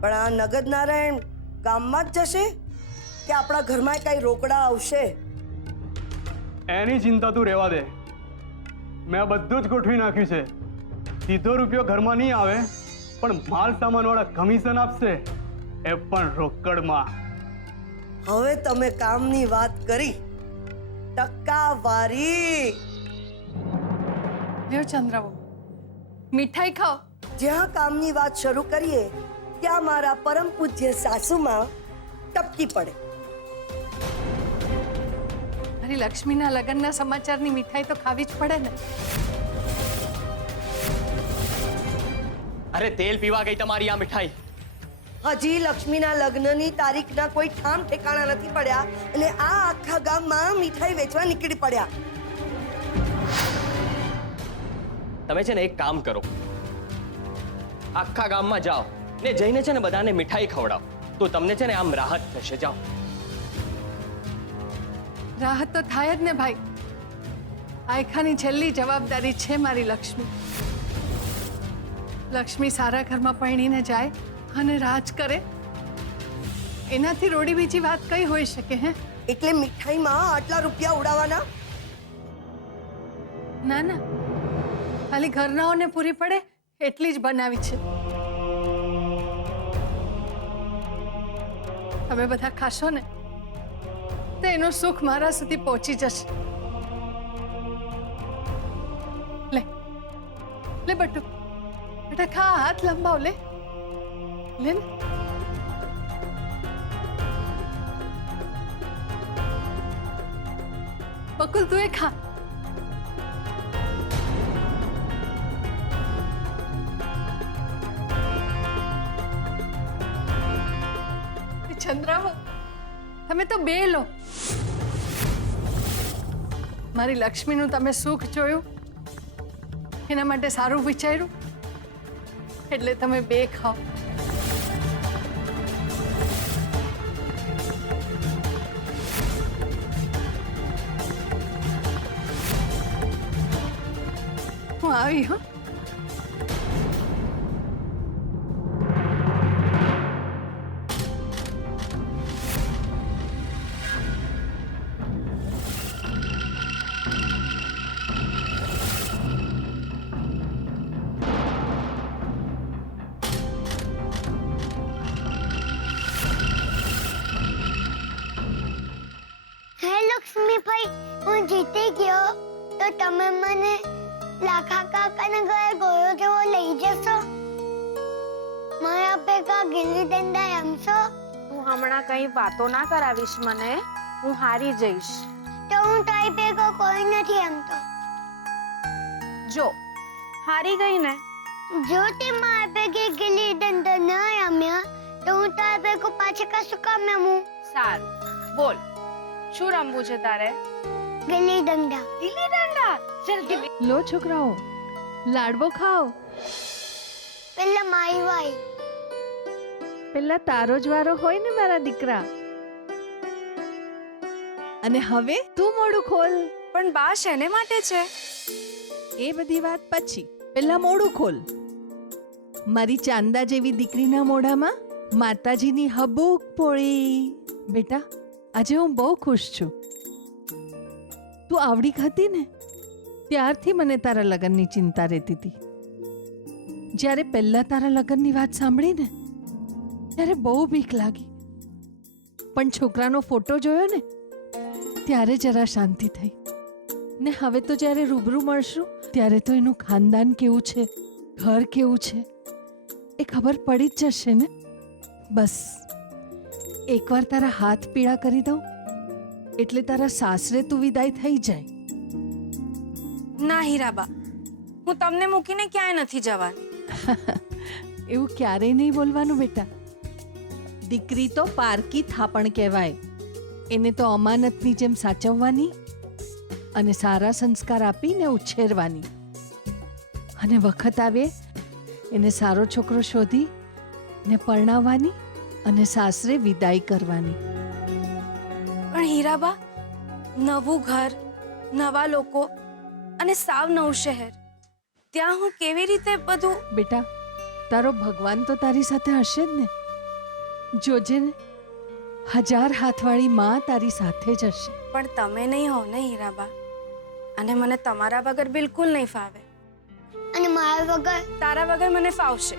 પણ આ નગદ નારાયણ ગામમાં જ જશે કે આપણા ઘરમાં કઈ રોકડા આવશે? એની ચિંતા તું રહેવા દે. મેં બધું જ ગોઠવી નાખ્યું છે. સીધો રૂપિયો ઘરમાં નહીં આવે, પણ માલ સામાન વાળા કમિશન આપશે, એ પણ રોકડમાં. હવે તમે કામની વાત કરી. ટકાવારી. લ્યો ચંદ્રબાબુ, મીઠાઈ ખાઓ. જ્યાં કામની વાત શરૂ કરીએ ત્યાં મારા પરમ પૂજ્ય સાસુમાં ટપકી પડે. મારી લક્ષ્મીના લગ્નના સમાચારની મીઠાઈ તો ખાવી જ પડે ને. અરે તેલ પીવા ગઈ તમારી આ મીઠાઈ. હજી લક્ષ્મીના લગ્નની તારીખના કોઈ ઠામ ઠેકાણા નથી પડ્યા અને આ આખા ગામમાં મીઠાઈ વેચવા નીકળી પડ્યા. તમે છે ને એક કામ કરો, આખા ગામમાં જાઓ ને જઈને છે ને બધાને મીઠાઈ ખવડાવો, તો તમને છે ને આમ રાહત થશે. જાઓ. રાહત તો થાય જ ને ભાઈ. આયખાની છેલ્લી જવાબદારી છે મારી લક્ષ્મી. લક્ષ્મી સારા ઘરમાં પરણીને જાય અને રાજ કરે, એનાથી રોડી બીજી વાત કઈ હોઈ શકે? હે, એટલે મીઠાઈમાં આટલા રૂપિયા ઉડાવવાના? ના ના, ખાલી ઘરનાઓને પૂરી પડે એટલી જ બનાવી છે. તમે બધા ખાશો ને તો એનું સુખ મારા સુધી પહોંચી જશે. લે લે બટુ, બેટા ખા, હાથ લંબાવ. લે લે ને. બકુલ તું એ ખા. ચંદ્રાવ, તમે તો બે લો. મારી લક્ષ્મીનું તમે સુખ જોયું, એના માટે સારું વિચાર્યું, એટલે તમે બે ખાઓ. હું આવી હો. હે લક્ષ્મીભાઈ, હું જીતી ગયો તો તમે મને લાખા કાકાના ઘરે ગોળો જેવો લઈ જશો? મારા ભેગા ગિલ્લી દંડા રમશો? તું હમણાં કઈ વાતો ના કરાવીશ મને. હું હારી જઈશ. તો હું તારી ભેગો કોઈ નથી રમતો. જો હારી ગઈ ને, જો તે મારા ભેગે ગિલ્લી દંડા ન રમ્યા તો હું તારા ભેગો પાછા કશું કામ રમું? સારું બોલ, શું રમવું છે તારે? ગિલ્લી દંડા. ગિલ્લી દંડા? જલ્દી. લો છોકરાઓ, લાડવો ખાઓ. પેલા મારી વાઈ. પેલા તારો જ વારો હોય ને મારા દીકરા. અને હવે તું મોઢું ખોલ. પણ બા શેને માટે છે? એ બધી વાત પછી, પેલા મોઢું ખોલ. મારી ચાંદા જેવી દીકરીના મોઢામાં માતાજીની હબૂક પોળી. બેટા, આજે હું બહુ ખુશ છું. તું આવડી હતી ને ત્યારથી મને તારા લગ્નની ચિંતા રહેતી હતી. જ્યારે પહેલા તારા લગ્નની વાત સાંભળી ને ત્યારે બહુ બીક લાગી, પણ છોકરાનો ફોટો જોયો ને ત્યારે જરા શાંતિ થઈ. ને હવે તો જ્યારે રૂબરૂ મળશું ત્યારે તો એનું ખાનદાન કેવું છે, ઘર કેવું છે એ ખબર પડી જ જશે ને. બસ એકવાર તારા હાથ પીળા કરી દઉં એટલે તારા સાસરે તું વિદાય થઈ જાય. ના હીરાબા, હું તમને મૂકીને ક્યાંય નથી જવાની. એવું ક્યારેય નહીં બોલવાનું બેટા. દીકરી તો પારકી થાપણ કહેવાય. એને તો અમાનતની જેમ સાચવવાની અને સારા સંસ્કાર આપીને ઉછેરવાની, અને વખત આવે એને સારો છોકરો શોધી ને પરણાવવાની અને સાસરે વિદાય કરવાની. પણ હીરાબા, નવું ઘર, નવા લોકો અને સાવ નવું શહેર, ત્યાં હું કેવી રીતે બધું? બેટા, તારો ભગવાન તો તારી સાથે હશે જ ને. જોજે ને, 1000 હાથવાળી માં તારી સાથે જ હશે. પણ તમે નહીં હો ને હીરાબા, અને મને તમારા વગર બિલકુલ નહીં ફાવે. અને મારા વગર? તારા વગર મને ફાવશે.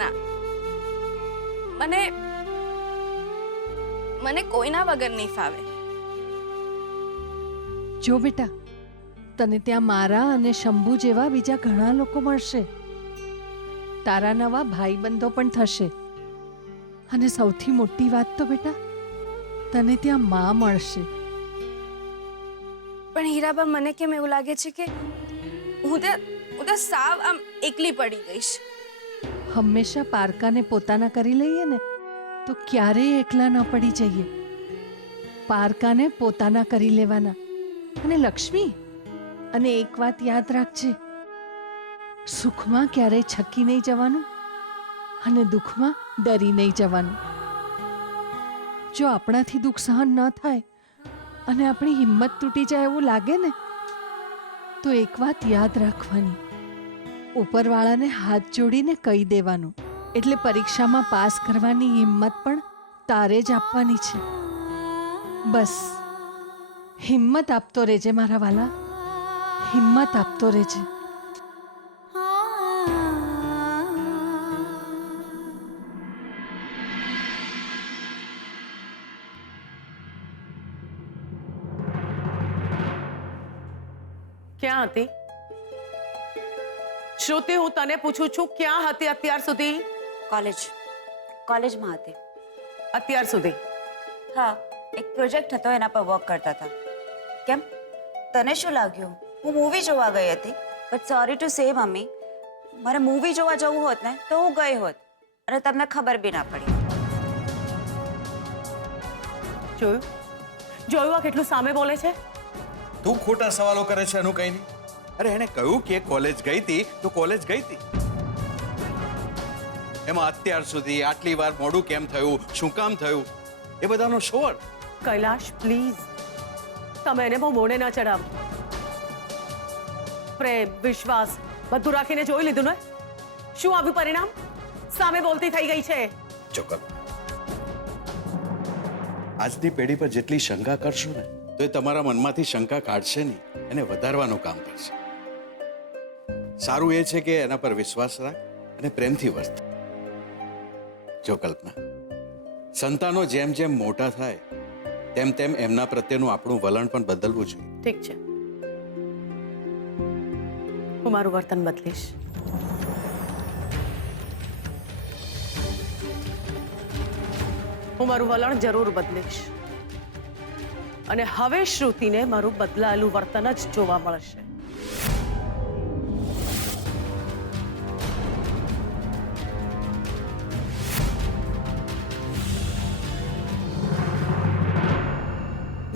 ના, મને કોઈના વગર નહીં ફાવે. જો બેટા, તને ત્યાં મારા અને શંભુ જેવા બીજા ઘણા લોકો મળશે. તારા નવા ભાઈબંધો પણ થશે. અને સૌથી મોટી વાત તો બેટા, તને ત્યાં માં મળશે. પણ હીરાબા, મને કેમ એવું લાગે છે કે હું તો સાવ આમ એકલી પડી ગઈશ. હંમેશા પારકાને પોતાના કરી લઈએ ને તો ક્યારેય એકલા ન પડી જઈએ. પારકાને પોતાના કરી લેવાના. અને લક્ષ્મી, અને એક વાત યાદ રાખજે, સુખમાં ક્યારેય છકી નહીં જવાનું અને દુઃખમાં ડરી નહીં જવાનું. જો આપણાથી દુઃખ સહન ન થાય અને આપણી હિંમત તૂટી જાય એવું લાગે ને તો એક વાત યાદ રાખવાની, ઉપરવાળાને હાથ જોડીને કહી દેવાનું. એટલે પરીક્ષામાં પાસ કરવાની હિંમત પણ તારે જ આપવાની છે. બસ હિંમત આપતો રહેજે મારા વાલા, હિંમત આપતો રહેજે. ક્યાં હતી શ્રુતિ? હું તને પૂછું છું, ક્યાં હતી અત્યાર સુધી? કોલેજમાં હતી. અત્યાર સુધી? હા, એક પ્રોજેક્ટ હતો, એના પર વર્ક કરતા હતા. કેમ, તને શું લાગ્યું હું મૂવી જોવા ગઈ હતી? But sorry to say mummy, મારે મૂવી જોવા જવું હોત ને તો હું ગઈ હોત અને તમને ખબર બી ના પડી. જોયું આ કેટલું સામે બોલે છે? તું ખોટા સવાલો કરે છે એનું કઈ નહીં. અરે એને કહ્યું કે કોલેજ ગઈ હતી તો કોલેજ ગઈ હતી. એમાં અત્યાર સુધી આટલી વાર મોડું કેમ થયું, શું કામ થયું, એ બધાનો શોર. કૈલાશ પ્લીઝ, તમે એને બહુ મોઢે ના ચડાવો. પ્રેમ વિશ્વાસ બધું રાખીને જોઈ લીધું ને? શું આવ્યું પરિણામ? સામે બોલતી થઈ ગઈ છે. ચોક્કસ. આજની પેઢી પર જેટલી શંકા કરશો ને તો એ તમારા મનમાંથી શંકા કાઢશે નહીં, એને વધારવાનું કામ કરશે. સારું એ છે કે એના પર વિશ્વાસ રાખ અને પ્રેમથી વર્ત. જો કલ્પના, સંતાનો જેમ જેમ મોટા થાય તેમ તેમ એમના પ્રત્યેનું આપણું વલણ પણ બદલવું જોઈએ. ઠીક છે, હું મારું વર્તન બદલીશ. હું મારું વલણ જરૂર બદલીશ અને હવે શ્રુતિને મારું બદલાયેલું વર્તન જ જોવા મળશે.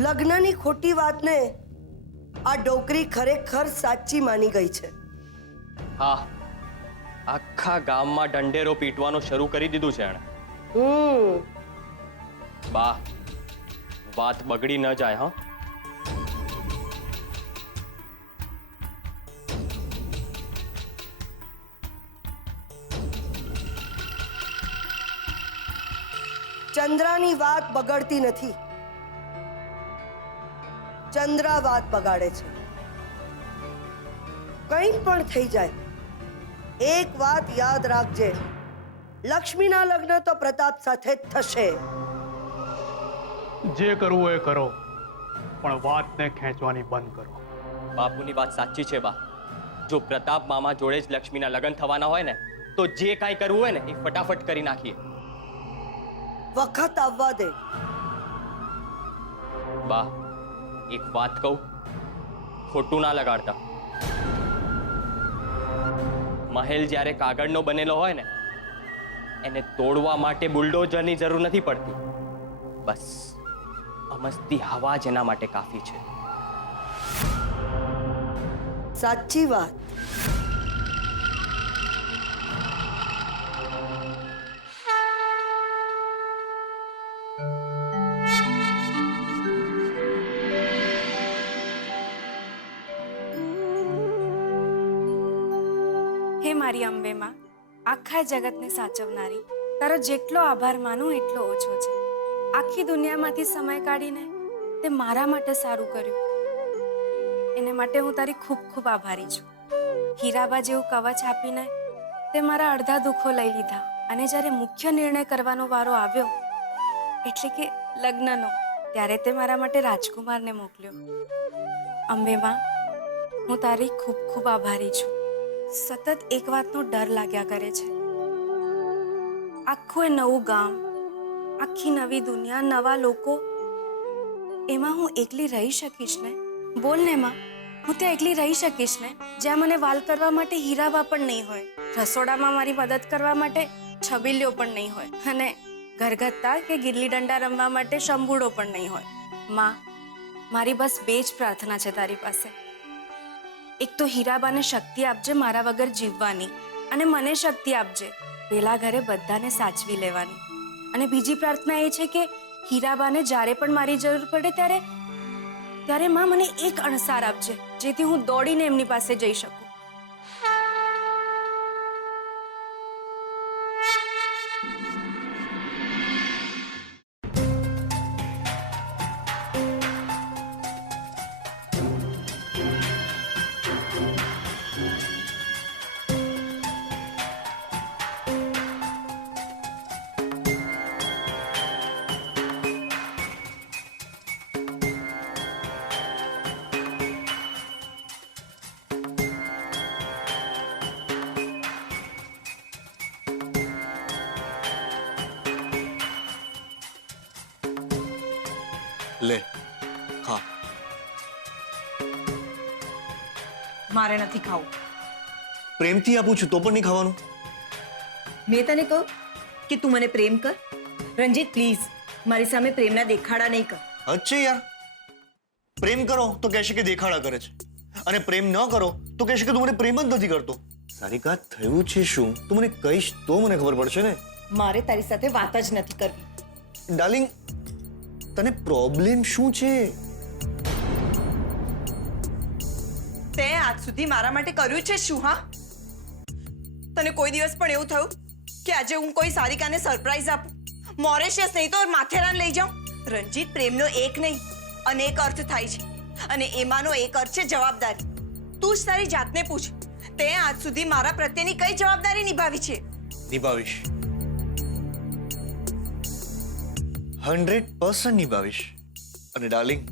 લગ્નની ખોટી વાતને આ ડોકરી ખરેખર સાચી માની ગઈ છે. હા, આખા ગામમાં ઢંઢેરો પીટવાનું શરૂ કરી દીધું છે એણે. બા, વાત બગડી ન જાય. હા, ચંદ્રાની વાત બગડતી નથી, ચંદ્રા વાત બગાડે છે. કંઈ પણ થઈ જાય, એક વાત યાદ રાખજે, લક્ષ્મીના લગ્ન તો પ્રતાપ સાથે જ થશે. જે કરવું એ કરો, પણ વાતને ખેંચવાની બંધ કરો. બાપુની વાત સાચી છે બા. જો પ્રતાપ મામા જોડે જ લક્ષ્મીના લગ્ન થવાના હોય ને તો જે કાંઈ કરવું હોય ને એ ફટાફટ કરી નાખીએ. વખત આવવા દે. બા, એક વાત કહું, ખોટું ના લગાડતા. મહેલ જ્યારે કાગળનો બનેલો હોય ને એને તોડવા માટે બુલડોઝરની જરૂર નથી પડતી. બસ અમસ્તી હવા જ એના માટે કાફી છે. સાચી વાત. હે મારી અંબે માં, આખા જગતને સાચવનારી, તારો જેટલો આભાર માનું એટલો ઓછો છે. આખી દુનિયામાંથી સમય કાઢીને તે મારા માટે સારું કર્યું, એને માટે હું તારી ખૂબ ખૂબ આભારી છું. હીરાબા જેવું કવચ આપીને તે મારા અડધા દુઃખો લઈ લીધા અને જ્યારે મુખ્ય નિર્ણય કરવાનો વારો આવ્યો એટલે કે લગ્નનો, ત્યારે તે મારા માટે રાજકુમારને મોકલ્યો. અંબે માં, હું તારી ખૂબ ખૂબ આભારી છું. સતત એક વાતનો ડર લાગ્યા કરે છે. આખું એ નવું ગામ, આખી નવી દુનિયા, નવા લોકો, એમાં હું એકલી રહી શકીશ ને? બોલ ને માં, હું ત્યાં એકલી રહી શકીશ ને? જ્યાં મને વાલ કરવા માટે હીરાબા પણ નહીં હોય, રસોડામાં મારી મદદ કરવા માટે છબીલીઓ પણ નહીં હોય અને ઘરગથ્થા કે ગિલ્લી દંડા રમવા માટે શંભુડો પણ નહીં હોય. માં, મારી બસ બે જ પ્રાર્થના છે તારી પાસે. એક તો હીરાબાને શક્તિ આપજે મારા વગર જીવવાની, અને મને શક્તિ આપજે પેલા ઘરે બધાને સાચવી લેવાની. અને બીજી પ્રાર્થના એ છે કે હીરાબાને જ્યારે પણ મારી જરૂર પડે ત્યારે માં મને એક અણસાર આપજે, જેથી હું દોડીને એમની પાસે જઈ શકું. લે ખા. મારે નથી ખાવું. પ્રેમથી આપું છું તો પણ નહીં ખાવાનું? મેં તને કહું કે તું મને પ્રેમ કર. રંજીત પ્લીઝ મારી સામે પ્રેમના દેખાડા નહીં કર. અચ્છા યાર, પ્રેમ કરો તો કહેશે કે દેખાડા કરે છે, અને પ્રેમ ન કરો તો કહેશે કે તું મને પ્રેમ જ નથી કરતો. સારિકા, થયું છે શું? તું મને કહીશ તો મને ખબર પડશે ને. મારે તારી સાથે વાત જ નથી કરવી. ડાર્લિંગ, તને પ્રોબ્લેમ શું છે? તે આજ સુધી મારા માટે કર્યું છે શું? હા, તને કોઈ દિવસ પણ એવું થયું કે આજે હું કોઈ સારિકાને સરપ્રાઈઝ આપું, મોરેશિયસ નહીં તો માથેરાન લઈ જાઉં? રંજીત, પ્રેમનો એક નહીં અનેક અર્થ થાય છે, અને એમાંનો એક અર્થ છે જવાબદારી. તું જ તારી જાતને પૂછ, તે આજ સુધી મારા પ્રત્યેની કઈ જવાબદારી નિભાવી છે? નિભાવીશ, 100% નિભાવીશ. અને ડાર્લિંગ,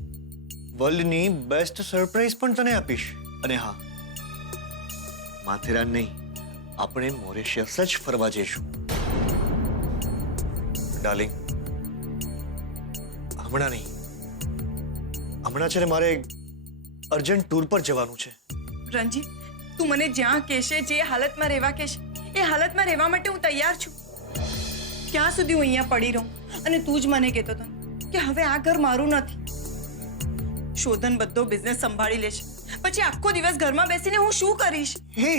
વર્લ્ડની બેસ્ટ સરપ્રાઈઝ પણ તને આપીશ. અને હા, માથેરાન નહીં, આપણે મોરેશિયસ જ ફરવા જઈશું. ડાર્લિંગ, હમણાં નહીં, હમણાં છે ને મારે અર્જન્ટ ટૂર પર જવાનું છે. રંજીત, તું મને જ્યાં કહેશે, જે હાલતમાં રહેવા કહેશે, એ હાલતમાં રહેવા માટે હું તૈયાર છું. ક્યાં સુધી હું અહીંયા પડી રહું? અને તું જ મને કહેતો હતો કે હવે આ ઘર મારું નથી. શોધન બધો બિઝનેસ સંભાળી લેશે, પછી આખો દિવસ ઘરમાં બેસીને હું શું કરીશ? હે,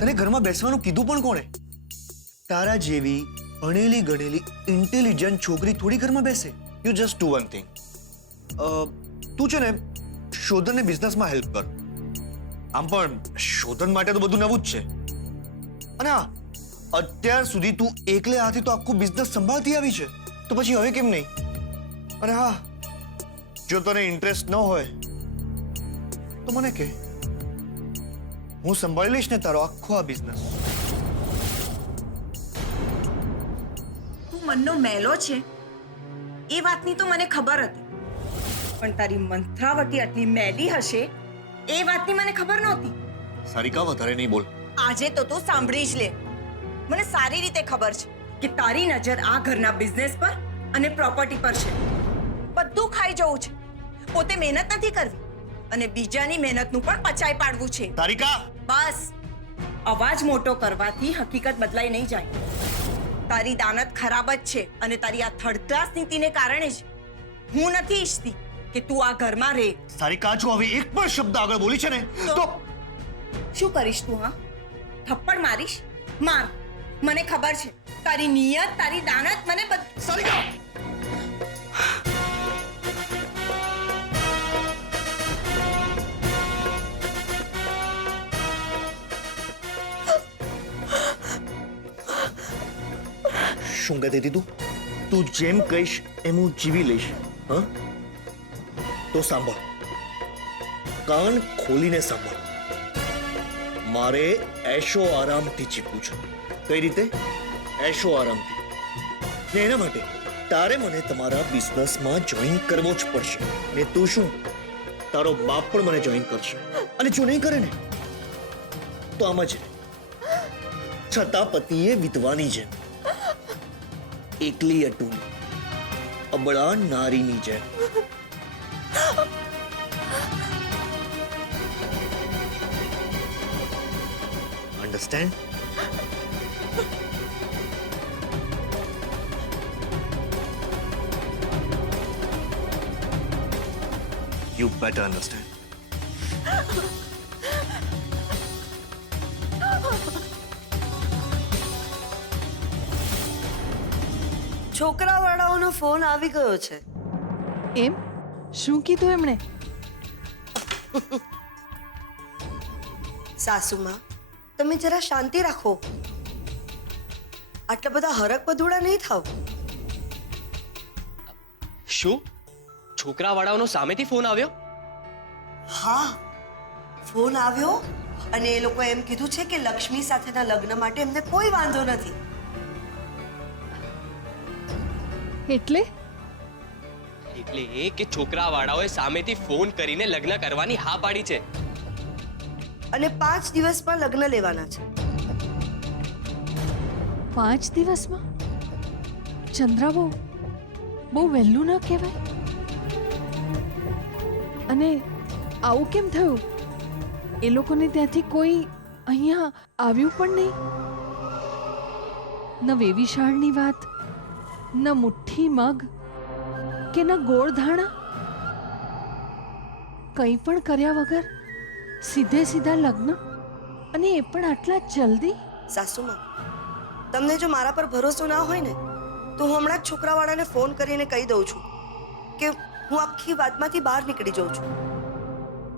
તને ઘરમાં બેસવાનું કીધું પણ કોણે? તારા જેવી ભણેલી ગણેલી ઇન્ટેલિજન્ટ છોકરી થોડી ઘરમાં બેસે. You just do one thing. તું છે ને શોધનને બિઝનેસમાં હેલ્પ કર. આમ પણ શોધન માટે તો બધું નવું જ છે. અને હા, અત્યાર સુધી તું એકલે હાથે તો આખું બિઝનેસ સંભાળતી આવી છે, તો પછી હવે કેમ નહીં? અને હા, જો તને ઇન્ટરેસ્ટ ન હોય તો મને કહે, હું સંભાળી લઈશ ને તારો આખો આ બિઝનેસ. તું મનનો મેલો છે એ વાતની તો મને ખબર હતી, પણ તારી મંત્રાવટી આટલી મેલી હશે એ વાતની મને ખબર નહોતી. સારિકા, વધારે નહીં બોલ. આજે તો તું સાંભળી જ લે. મને સારી રીતે ખબર છે કે તારી નજર આ ઘરના બિઝનેસ પર અને પ્રોપર્ટી પર છે. બધું ખાઈ જવું છે, પોતે મહેનત નથી કરવી, અને બીજાની મહેનતનું પણ પચાઈ પાડવું છે. સારિકા, બસ. અવાજ મોટો કરવાથી હકીકત બદલાઈ નહીં જાય. તારી દાનત ખરાબ જ છે, અને તારી આ થર્ડ ક્લાસ નીતિને કારણે જ હું નથી ઈચ્છતી કે તું આ ઘરમાં રહે. સારિકા, જો હવે એક પણ શબ્દ આગળ બોલી છે ને તો શું કરીશ તું? હા, થપ્પડ મારીશ? માર, મને ખબર છે તારી નિયત, તારી દાનત મને સારિકા, શું કહેતી હતી તું? તું જેમ કહીશ એમ હું જીવી લઈશ. હા, તો સાંભળ, કાન ખોલીને સાંભળ. મારે એશો આરામથી જીવવું છે. કઈ રીતે? એશો આરામથી. ને એના માટે તારે મને તમારા બિઝનેસમાં જોઈન કરવો જ પડશે. ને તું શું, તારો બાપ પણ મને જોઈન કરશે. અને જો નહીં કરે ને તો આમ જ છતાં પતિએ વિધવાની જેમ, એકલી અટૂલ, અબળા નારીની જેમ. Understand? You better understand. છોકરાવાળાઓનો ફોન આવી ગયો છે. એમ? શું કીધું એમણે? સાસુમાં, તમે જરા શાંતિ રાખો. આટલા બધા હરક બદુડા નહીં થાવ. શું છોકરાવાળાઓનો સામેથી ફોન આવ્યો? હા, ફોન આવ્યો, અને એ લોકો એમ કીધું છે કે લક્ષ્મી સાથેના લગ્ન માટે એમને કોઈ વાંધો નથી. એટલે એ કે છોકરાવાળાઓએ સામેથી ફોન કરીને લગ્ન કરવાની હા પાડી છે, અને 5 દિવસમાં લગ્ન લેવાના છે. 5 દિવસમાં? ચંદ્રા, બહુ વહેલું ન કહેવાય? અને આવું કેમ થયું? એ લોકોને ત્યાંથી કોઈ અહીંયા આવ્યું પણ નહીં? ન વેવિશાળની વાત, ન મુઠ્ઠી મગ, કે ન ગોળ ધાણા? કંઈ પણ કર્યા વગર સીધે સીધા લગ્ન, અને એ પણ આટલા જલ્દી? સાસુમાં, તમને જો મારા પર ભરોસો ના હોય ને તો હું હમણાં જ છોકરાવાળાને ફોન કરીને કહી દઉં છું કે હું આખી વાતમાંથી બહાર નીકળી જાઉં છું.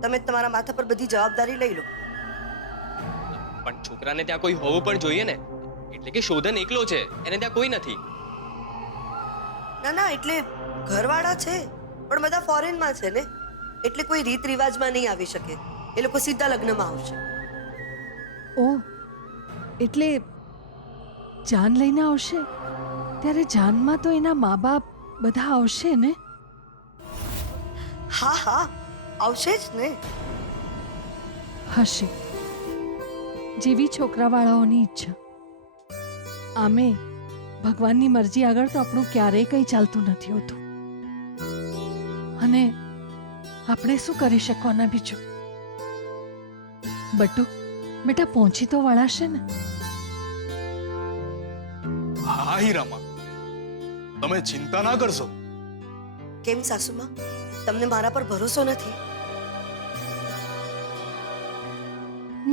તમે તમારા માથા પર બધી જવાબદારી લઈ લો. પણ છોકરાને ત્યાં કોઈ હોવું પણ જોઈએ ને. એટલે કે શોધન એકલો છે, એને ત્યાં કોઈ નથી. ના ના, એટલે ઘરવાળા છે પણ બધા ફોરેનમાં છે ને, એટલે કોઈ રીત રિવાજમાં નહીં આવી શકે. એ લોકો સીધા લગ્નમાં આવશે. ઓ એટલે જાન લઈને આવશે? ત્યારે જાનમાં તો એના મા બાપ બધા આવશે ને? હા હા, આવશે જ ને. હશે, જેવી છોકરાવાળાઓની ઈચ્છા. આમે ભગવાનની મરજી આગળ તો આપણું ક્યારેય કંઈ ચાલતું નથી હોતું. અને આપણે શું કરી શકવાના બીજું? બટુ બેટા, પહોંચી તો વળાશે ને? હા હીરામાં, તમે ચિંતા ના કરશો. કેમ સાસુમાં, તમને મારા પર ભરોસો નથી?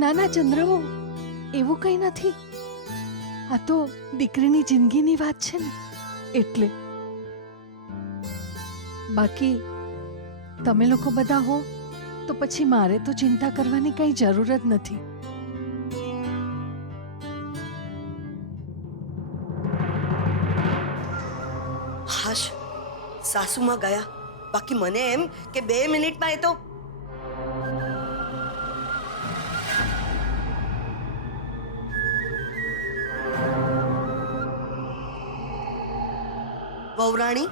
ના ના ચંદ્રબહુ, એવું કંઈ નથી. આ તો દીકરીની જિંદગીની વાત છે ને, એટલે. બાકી તમે લોકો બધા હો તો પછી મારે તો ચિંતા કરવાની કંઈ જરૂર જ નથી. હાશ, સાસુમાં ગયા. બાકી મને એમ કે 2 મિનિટમાં એ તો વહુરાણી,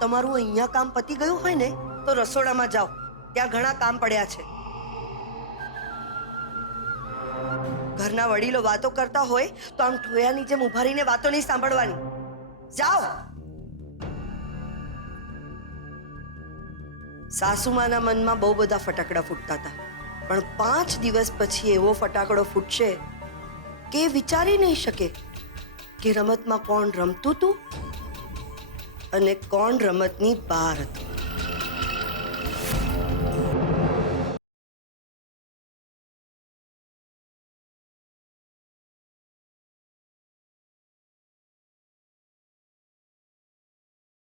તમારું અહીંયા કામ પતી ગયું હોય ને તો રસોડામાં જાઓ, ત્યાં ઘણા કામ પડ્યા છે. ઘરના વડીલો વાતો કરતા હોય તો આમ ઠોયાની જેમ ઉભા રહીને વાતો નહીં સાંભળવાની. જાઓ. સાસુમાના મનમાં બહુ બધા ફટાકડા ફૂટતા હતા, પણ 5 દિવસ પછી એવો ફટાકડો ફૂટશે કે વિચારી નહીં શકે કે રમતમાં કોણ રમતું હતું અને કોણ રમતની બહાર હતું.